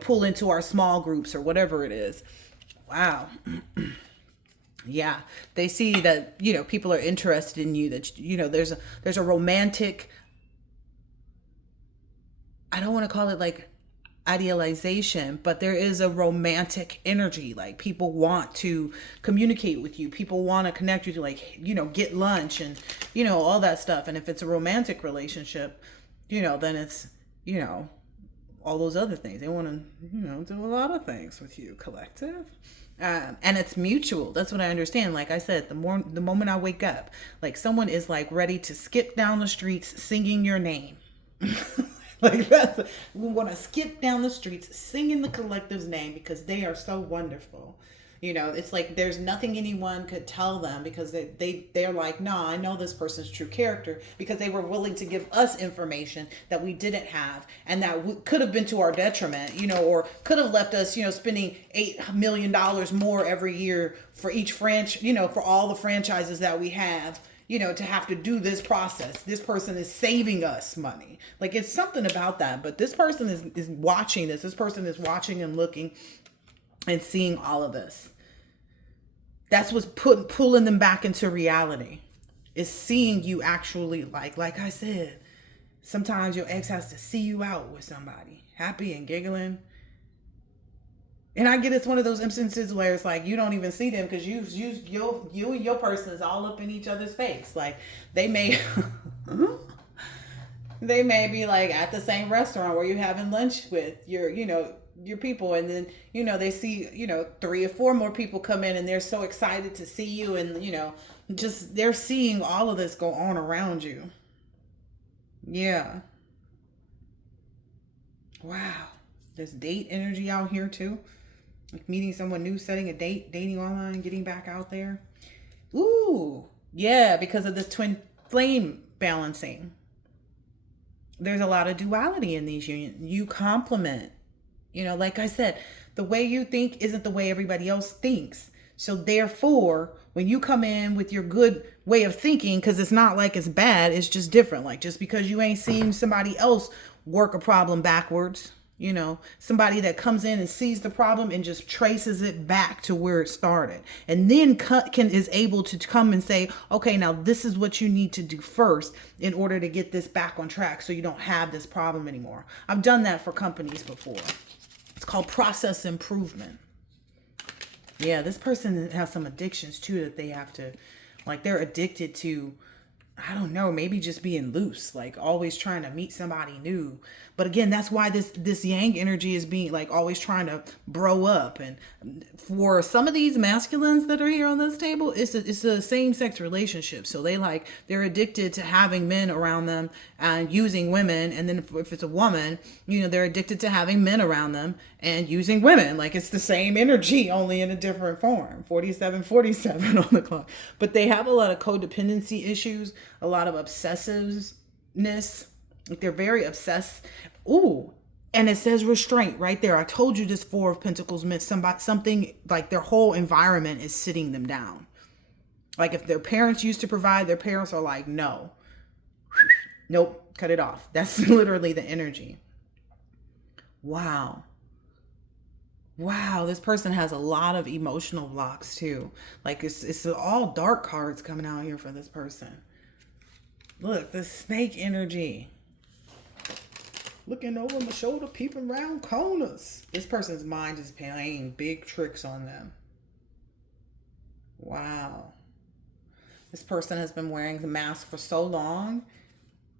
pull into our small groups or whatever it is. Wow. Yeah, they see that, people are interested in you, that, there's a romantic, I don't want to call it like idealization, but there is a romantic energy. Like people want to communicate with you. People want to connect with you, like, get lunch and, all that stuff. And if it's a romantic relationship, then it's, all those other things. They want to, do a lot of things with you, collective. And it's mutual. That's what I understand. Like I said, the moment I wake up, like someone is like ready to skip down the streets singing your name. Like we want to skip down the streets singing the collective's name because they are so wonderful. It's like there's nothing anyone could tell them because they're like, nah, I know this person's true character because they were willing to give us information that we didn't have and that could have been to our detriment, or could have left us, spending $8 million more every year for each franchise, for all the franchises that we have. To have to do this process. This person is saving us money. Like it's something about that. But this person is watching this. This person is watching and looking and seeing all of this. That's what's pulling them back into reality. Is seeing you actually like I said, sometimes your ex has to see you out with somebody, happy and giggling. And I get it's one of those instances where it's like you don't even see them because you and your person is all up in each other's face. Like they may be like at the same restaurant where you're having lunch with your people, and then they see 3 or 4 more people come in and they're so excited to see you, and just they're seeing all of this go on around you. Yeah. Wow. There's date energy out here too. Like meeting someone new, setting a date, dating online, getting back out there. Ooh, yeah, because of this twin flame balancing. There's a lot of duality in these unions. You complement. Like I said, the way you think isn't the way everybody else thinks. So therefore, when you come in with your good way of thinking, because it's not like it's bad, it's just different. Like just because you ain't seen somebody else work a problem backwards, somebody that comes in and sees the problem and just traces it back to where it started, and then is able to come and say, okay, now this is what you need to do first in order to get this back on track so you don't have this problem anymore. I've done that for companies before. It's called process improvement. Yeah, this person has some addictions too that they have to, like they're addicted to, I don't know, maybe just being loose, like always trying to meet somebody new. But again, that's why this yang energy is being like always trying to bro up. And for some of these masculines that are here on this table, it's a same-sex relationship. So they're addicted to having men around them and using women. And then if it's a woman, they're addicted to having men around them and using women. Like it's the same energy, only in a different form. 47 on the clock. But they have a lot of codependency issues, a lot of obsessiveness. Like they're very obsessed. Ooh, and it says restraint right there. I told you this 4 of Pentacles meant something like their whole environment is sitting them down. Like if their parents used to provide, their parents are like, no, nope, cut it off. That's literally the energy. Wow. Wow, this person has a lot of emotional blocks too. Like it's all dark cards coming out here for this person. Look, the snake energy. Looking over my shoulder, peeping around corners. This person's mind is playing big tricks on them. Wow. This person has been wearing the mask for so long.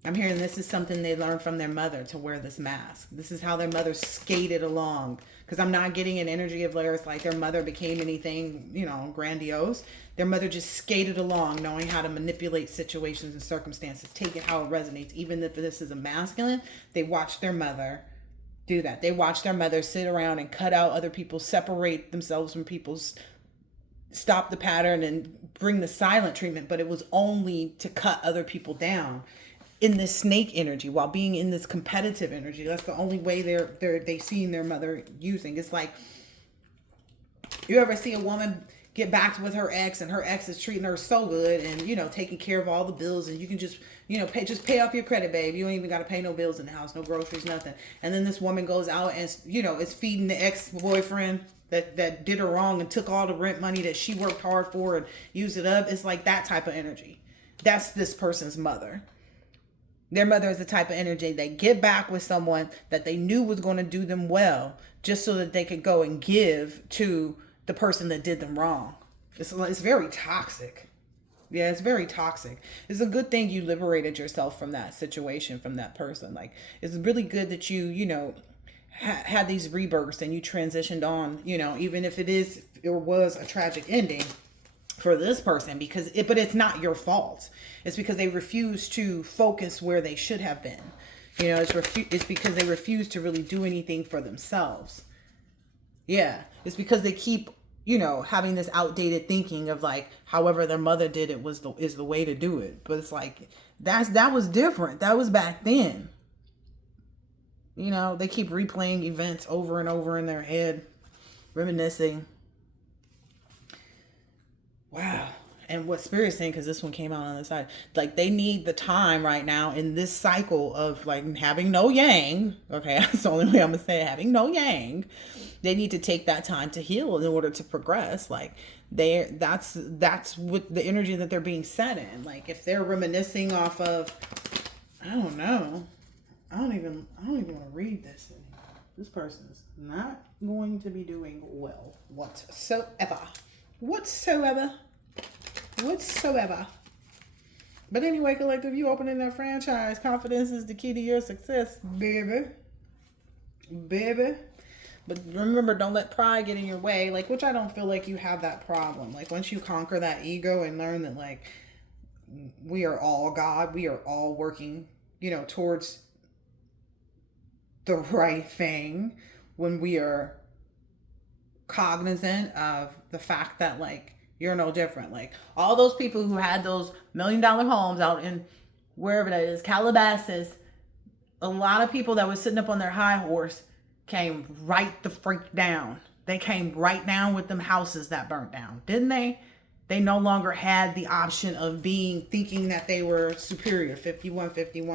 I'm hearing this is something they learned from their mother, to wear this mask. This is how their mother skated along. Because I'm not getting an energy of layers like their mother became anything, grandiose. Their mother just skated along, knowing how to manipulate situations and circumstances, take it how it resonates. Even if this is a masculine, they watch their mother do that. They watch their mother sit around and cut out other people, separate themselves from people, stop the pattern and bring the silent treatment. But it was only to cut other people down in this snake energy while being in this competitive energy. That's the only way they seeing their mother using. It's like, you ever see a woman get back with her ex and her ex is treating her so good and, taking care of all the bills, and you can just, pay off your credit, babe. You ain't even got to pay no bills in the house, no groceries, nothing. And then this woman goes out and, is feeding the ex-boyfriend that did her wrong and took all the rent money that she worked hard for and used it up. It's like that type of energy. That's this person's mother. Their mother is the type of energy they get back with someone that they knew was going to do them well, just so that they could go and give to the person that did them wrong. It's very toxic. Yeah, it's very toxic. It's a good thing you liberated yourself from that situation, from that person. Like, it's really good that you had these rebirths and you transitioned on, even if it was a tragic ending for this person, but it's not your fault. It's because they refuse to focus where they should have been. It's because they refuse to really do anything for themselves. Yeah, it's because they keep having this outdated thinking of like, however their mother did it is the way to do it. But it's like, that was different. That was back then. They keep replaying events over and over in their head, reminiscing. Wow. And what Spirit's saying, because this one came out on the side, like they need the time right now in this cycle of like having no yang. Okay, that's the only way I'm gonna say it, having no yang. They need to take that time to heal in order to progress. Like that's what the energy that they're being set in. Like if they're reminiscing off of, I don't know. I don't even want to read this anymore. This person's not going to be doing well whatsoever. But anyway, collective, you opening that franchise. Confidence is the key to your success, baby. But remember, don't let pride get in your way. Like, which I don't feel like you have that problem. Like, once you conquer that ego and learn that, like, we are all God, we are all working, towards the right thing, when we are cognizant of the fact that, like, you're no different. Like all those people who had those $1 million homes out in wherever that is, Calabasas, a lot of people that was sitting up on their high horse came right the freak down. They came right down with them houses that burnt down, didn't they? They no longer had the option of thinking that they were superior. 51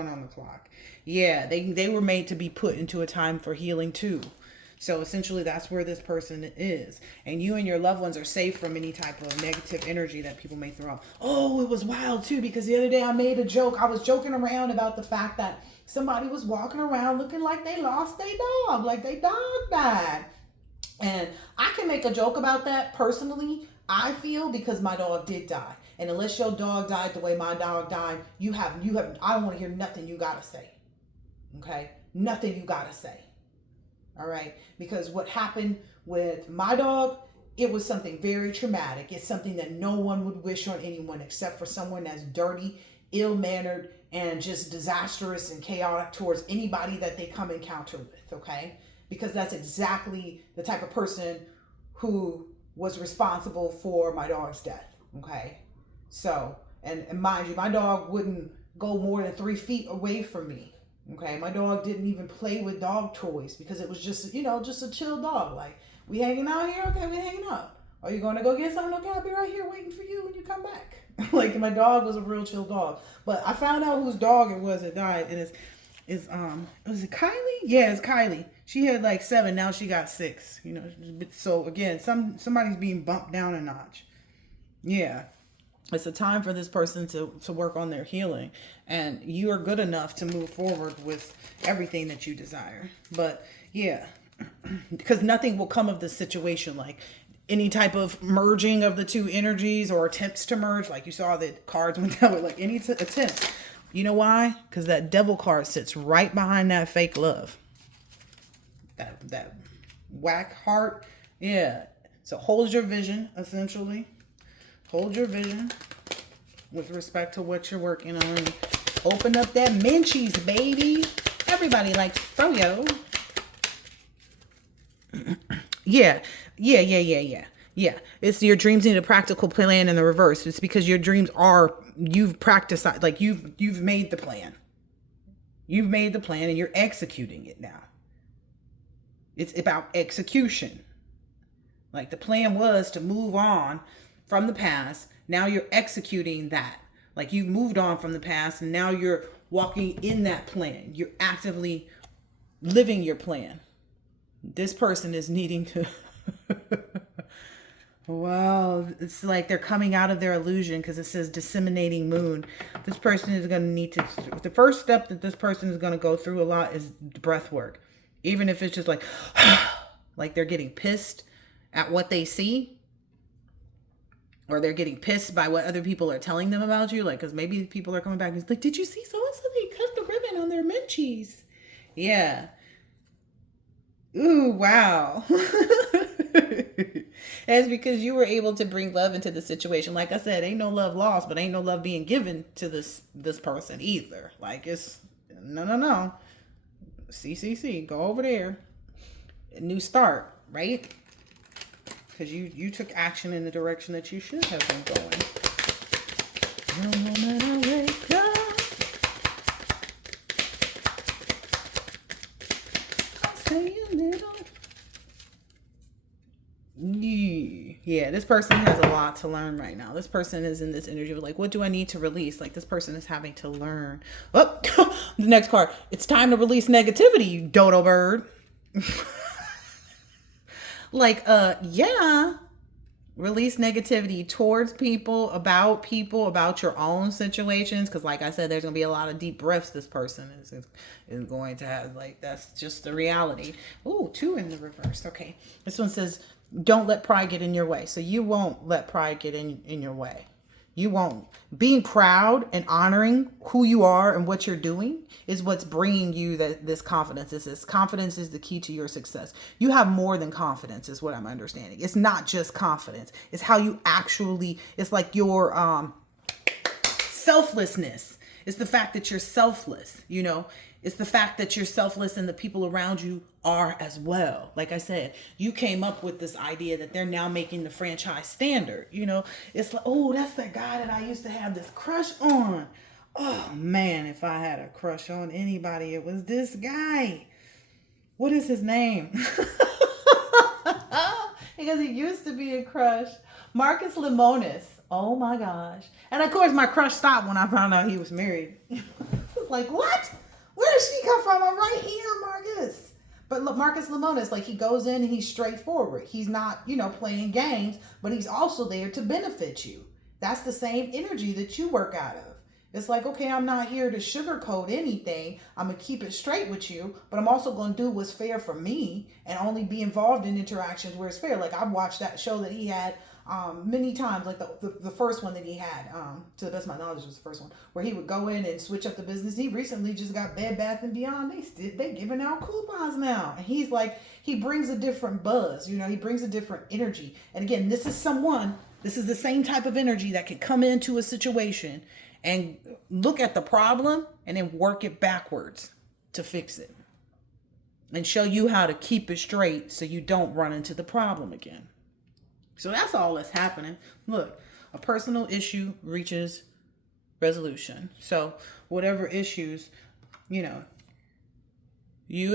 on the clock. Yeah, they were made to be put into a time for healing too. So essentially that's where this person is. And you and your loved ones are safe from any type of negative energy that people may throw out. Oh, it was wild too, because the other day I made a joke. I was joking around about the fact that somebody was walking around looking like they lost their dog, like their dog died. And I can make a joke about that personally, I feel, because my dog did die. And unless your dog died the way my dog died, I don't want to hear nothing you gotta say. Okay? Nothing you gotta say. All right, because what happened with my dog, it was something very traumatic. It's something that no one would wish on anyone except for someone that's dirty, ill-mannered, and just disastrous and chaotic towards anybody that they come encounter with, okay? Because that's exactly the type of person who was responsible for my dog's death, okay? So, and mind you, my dog wouldn't go more than 3 feet away from me. Okay, my dog didn't even play with dog toys because it was just a chill dog. Like, we hanging out here? Okay, we hanging out. Are you going to go get something? Okay, I'll be right here waiting for you when you come back. Like, my dog was a real chill dog. But I found out whose dog it was that died, and was it Kylie? Yeah, it's Kylie. She had like 7, now she got 6. So again, somebody's being bumped down a notch. Yeah. It's a time for this person to work on their healing, and you are good enough to move forward with everything that you desire. But yeah, because nothing will come of this situation, like any type of merging of the two energies or attempts to merge. Like you saw that cards went down with like any attempts. You know why? Because that devil card sits right behind that fake love. That whack heart. Yeah. So hold your vision, essentially. Hold your vision with respect to what you're working on. Open up that Menchie's, baby. Everybody likes froyo. Yeah. It's your dreams need a practical plan in the reverse. It's because your dreams you've practiced, like you've made the plan. You've made the plan and you're executing it now. It's about execution. Like the plan was to move on from the past. Now you're executing that. Like you've moved on from the past and now you're walking in that plan. You're actively living your plan. This person is needing to Wow, it's like they're coming out of their illusion because it says disseminating moon. This person is going to need to, the first step that this person is going to go through a lot is breath work. Even if it's just like, like they're getting pissed at what they see, or they're getting pissed by what other people are telling them about you. Like, because maybe people are coming back and it's like, did you see so-and-so? They cut the ribbon on their munchies. Yeah. Ooh, wow. That's because you were able to bring love into the situation. Like I said, ain't no love lost, but ain't no love being given to this person either. Like, it's no. CCC, go over there. A new start, right? Because you took action in the direction that you should have been going. The moment I wake up, I'll say a little. Yeah, this person has a lot to learn right now. This person is in this energy of like, what do I need to release? Like, this person is having to learn. Oh, the next card. It's time to release negativity, you dodo bird. Like, yeah. Release negativity towards people, about your own situations. Because like I said, there's going to be a lot of deep breaths this person is going to have. Like, that's just the reality. Ooh, 2 in the reverse. Okay. This one says, don't let pride get in your way. So you won't let pride get in your way. You won't. Being proud and honoring who you are and what you're doing is what's bringing you this confidence. This confidence is the key to your success. You have more than confidence is what I'm understanding. It's not just confidence. It's how you actually, it's like your selflessness. It's the fact that you're selfless, you know. It's the fact that you're selfless and the people around you are as well. Like I said, you came up with this idea that they're now making the franchise standard. You know, it's like, oh, that's the guy that I used to have this crush on. Oh, man, if I had a crush on anybody, it was this guy. What is his name? Because he used to be a crush. Marcus Lemonis. Oh, my gosh. And, of course, my crush stopped when I found out he was married. Like, what? Where did she come from? I'm right here, Marcus. But look, Marcus Lemonis, like, he goes in and he's straightforward. He's not, playing games, but he's also there to benefit you. That's the same energy that you work out of. It's like, okay, I'm not here to sugarcoat anything. I'm going to keep it straight with you, but I'm also going to do what's fair for me and only be involved in interactions where it's fair. Like, I've watched that show that he had many times, like the first one that he had, to the best of my knowledge was the first one, where he would go in and switch up the business. He recently just got Bed Bath & Beyond. They giving out coupons now. And he's like, he brings a different buzz, he brings a different energy. And again, this is the same type of energy that can come into a situation and look at the problem and then work it backwards to fix it and show you how to keep it straight so you don't run into the problem again. So that's all that's happening. Look, a personal issue reaches resolution. So whatever issues, you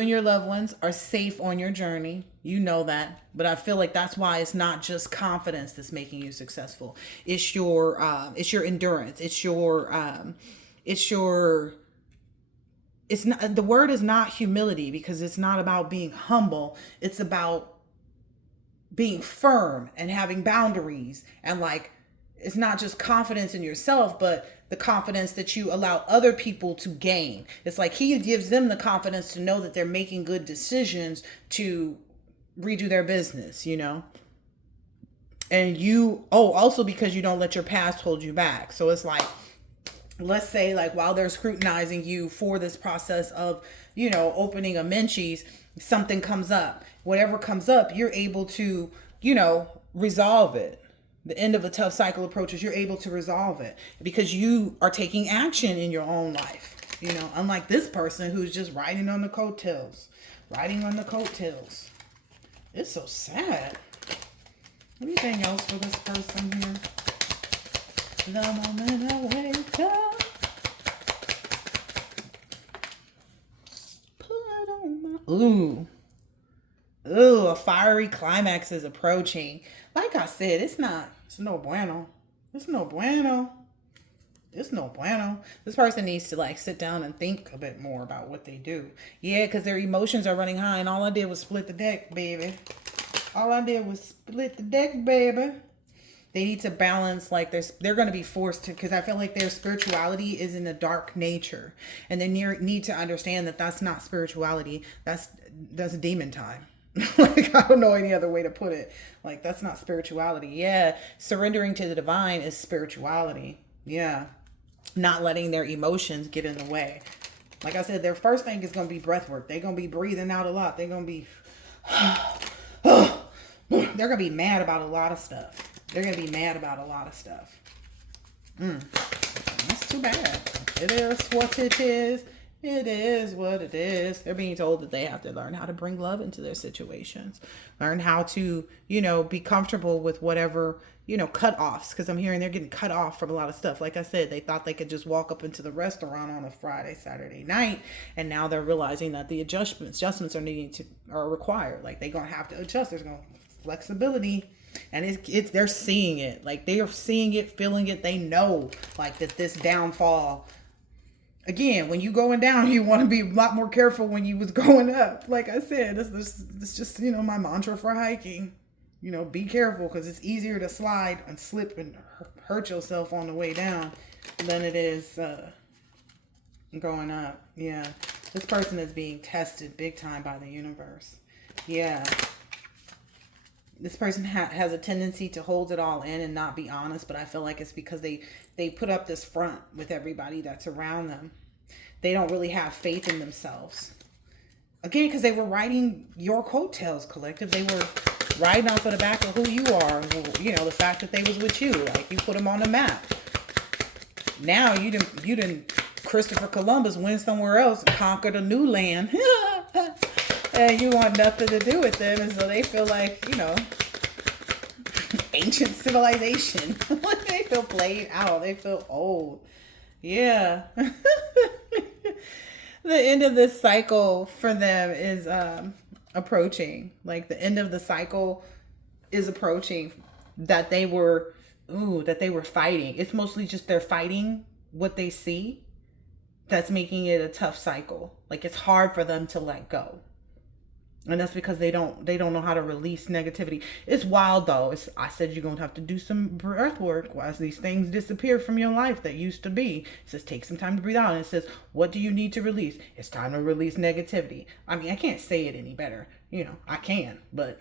and your loved ones are safe on your journey. You know that. But I feel like that's why it's not just confidence that's making you successful. It's your endurance. It's not, the word is not humility, because it's not about being humble. It's about being firm and having boundaries, and like, it's not just confidence in yourself, but the confidence that you allow other people to gain. It's like he gives them the confidence to know that they're making good decisions to redo their business, and also because you don't let your past hold you back. So it's like, let's say, like, while they're scrutinizing you for this process of, opening a Menchie's, something comes up. Whatever comes up, you're able to, resolve it. The end of a tough cycle approaches, you're able to resolve it because you are taking action in your own life. Unlike this person who's just riding on the coattails. It's so sad. Anything else for this person here? The moment I wake up, put on my... Ooh, a fiery climax is approaching. Like I said, it's no bueno. It's no bueno. This person needs to sit down and think a bit more about what they do. Yeah, because their emotions are running high, and all I did was split the deck, baby. All I did was split the deck, baby. They need to balance, like they're going to be forced to, because I feel like their spirituality is in a dark nature, and they need to understand that that's not spirituality. That's demon time. Like, I don't know any other way to put it. Like, that's not spirituality. Yeah, surrendering to the divine is spirituality. Yeah, not letting their emotions get in the way. Like I said, their first thing is going to be breath work. They're going to be breathing out a lot. They're going to be they're going to be mad about a lot of stuff. They're going to be mad about a lot of stuff. That's too bad. It is what it is. It is what it is. They're being told that they have to learn how to bring love into their situations. Learn how to, be comfortable with whatever, cut-offs. Because I'm hearing they're getting cut off from a lot of stuff. Like I said, they thought they could just walk up into the restaurant on a Friday, Saturday night. And now they're realizing that the adjustments are required. Like, they're going to have to adjust. There's going to be flexibility. And they're seeing it. Like, they are seeing it, feeling it. They know, like, that this downfall. Again, when you going down, you want to be a lot more careful when you was going up. Like I said, this just, my mantra for hiking. Be careful, because it's easier to slide and slip and hurt yourself on the way down than it is going up. Yeah. This person is being tested big time by the universe. Yeah. This person has a tendency to hold it all in and not be honest, but I feel like it's because they put up this front with everybody that's around them. They don't really have faith in themselves. Again, because they were riding your coattails, collective. They were riding off of the back of who you are. The fact that they was with you. Like, you put them on the map. Now you didn't Christopher Columbus went somewhere else and conquered a new land. And you want nothing to do with them. And so they feel like, ancient civilization. They feel played out. They feel old. Yeah. The end of this cycle for them is approaching. Like, the end of the cycle is approaching, that they were fighting. It's mostly just they're fighting what they see that's making it a tough cycle. Like, it's hard for them to let go. And that's because they don't know how to release negativity. It's wild, though. I said you're going to have to do some breath work as these things disappear from your life that used to be. It says take some time to breathe out. And it says, what do you need to release? It's time to release negativity. I mean, I can't say it any better. I can, but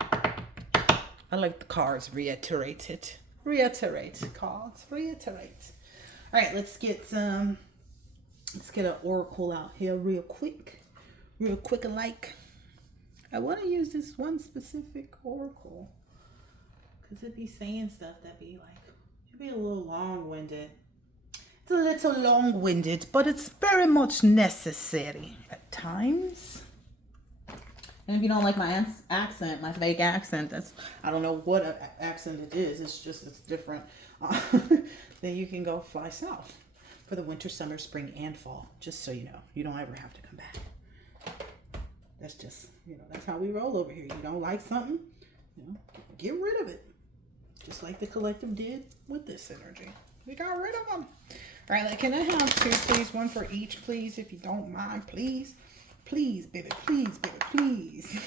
I like the cards reiterate it. Reiterate. Cards reiterate. All right, let's get an oracle out here real quick. Real quick alike. I want to use this one specific oracle, because it'd be saying stuff that be like, it'd be a little long-winded. It's a little long-winded, but it's very much necessary at times. And if you don't like my accent, my fake accent, I don't know what accent it is. It's different. Then you can go fly south for the winter, summer, spring, and fall. Just so you know, you don't ever have to come back. That's just, that's how we roll over here. You don't like something, get rid of it. Just like the collective did with this energy. We got rid of them. All right, like, can I have two, please? One for each, please, if you don't mind, please. Please, baby, please, baby, please.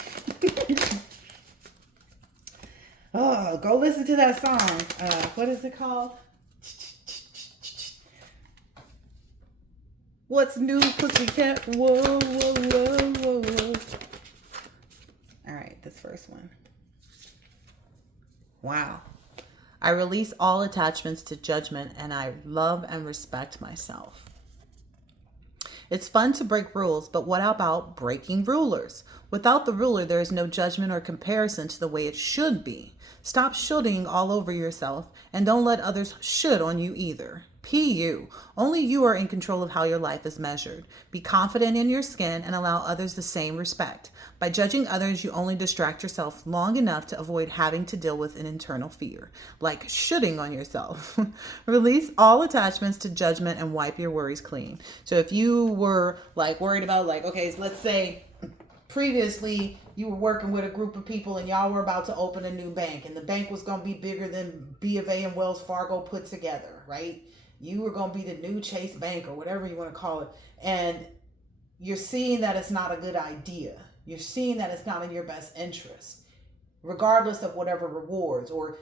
Oh, go listen to that song. What is it called? What's new, pussycat? Whoa, whoa, whoa, whoa, whoa. All right, this first one. Wow. I release all attachments to judgment, and I love and respect myself. It's fun to break rules, but what about breaking rulers? Without the ruler, there is no judgment or comparison to the way it should be. Stop shoulding all over yourself, and don't let others should on you either. P.U. Only you are in control of how your life is measured. Be confident in your skin and allow others the same respect. By judging others, you only distract yourself long enough to avoid having to deal with an internal fear, like shoulding on yourself. Release all attachments to judgment and wipe your worries clean. So if you were like worried about okay, so let's say previously you were working with a group of people and y'all were about to open a new bank, and the bank was going to be bigger than B of A and Wells Fargo put together, right? You were going to be the new Chase Bank or whatever you want to call it. And you're seeing that it's not a good idea. You're seeing that it's not in your best interest. regardless of whatever rewards or,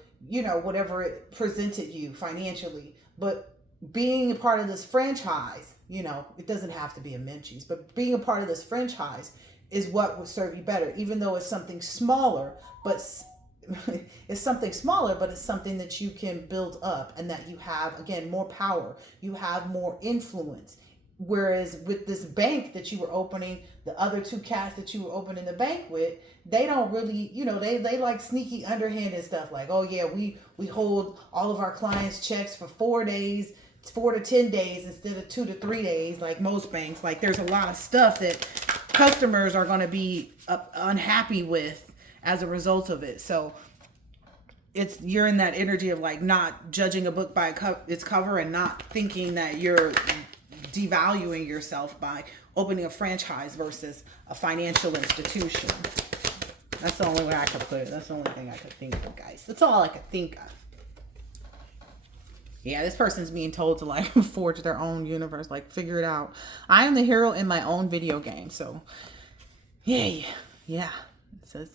whatever it presented you financially. But being a part of this franchise, it doesn't have to be a Menchie's, but being a part of this franchise is what would serve you better, even though it's something smaller, but it's something smaller, but it's something that you can build up and that you have, again, more power. You have more influence. Whereas with this bank that you were opening, the other two cats that you were opening the bank with, they don't really, they like sneaky underhanded stuff like, oh yeah, we hold all of our clients' checks for 4 days, 4 to 10 days instead of 2 to 3 days, like most banks. Like there's a lot of stuff that customers are going to be unhappy with as a result of it. So you're in that energy of like not judging a book by its cover and not thinking that you're devaluing yourself by opening a franchise versus a financial institution. That's the only way I could put it. That's the only thing I could think of, guys. That's all I could think of. Yeah, this person's being told to like forge their own universe, like figure it out. I am the hero in my own video game. So yeah. It says,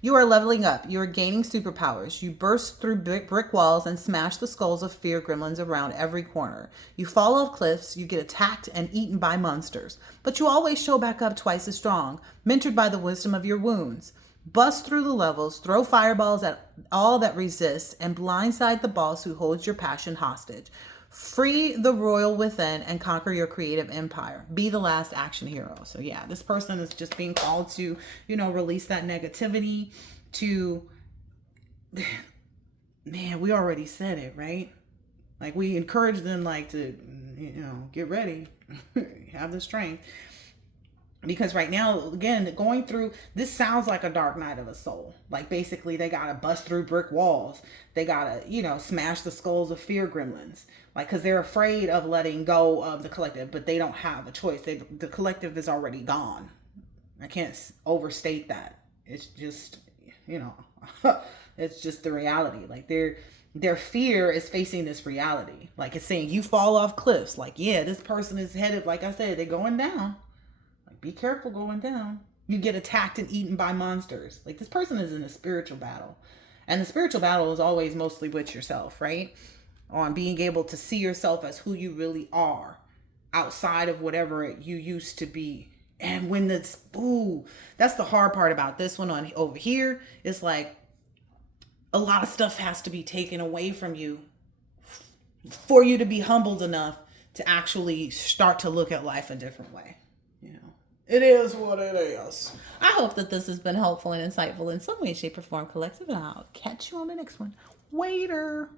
you are leveling up. You are gaining superpowers. You burst through brick walls and smash the skulls of fear gremlins around every corner. You fall off cliffs. You get attacked and eaten by monsters. But you always show back up twice as strong, mentored by the wisdom of your wounds. Bust through the levels, throw fireballs at all that resists, and blindside the boss who holds your passion hostage. Free the royal within and conquer your creative empire. Be the last action hero. So yeah, this person is just being called to, release that negativity to, man, we already said it, right? Like we encourage them like to, get ready, have the strength. Because right now, again, going through, this sounds like a dark night of a soul. Like basically they got to bust through brick walls. They got to, smash the skulls of fear gremlins. Like, because they're afraid of letting go of the collective, but they don't have a choice. The collective is already gone. I can't overstate that. It's just, it's just the reality. Like their fear is facing this reality. Like it's saying you fall off cliffs. Like, yeah, this person is headed, like I said, they're going down. Be careful going down. You get attacked and eaten by monsters. Like this person is in a spiritual battle. And the spiritual battle is always mostly with yourself, right? On being able to see yourself as who you really are outside of whatever you used to be. And when that's the hard part about this one on over here. It's like a lot of stuff has to be taken away from you for you to be humbled enough to actually start to look at life a different way. It is what it is. I hope that this has been helpful and insightful in some way, shape, or form, collective, and I'll catch you on the next one. Waiter.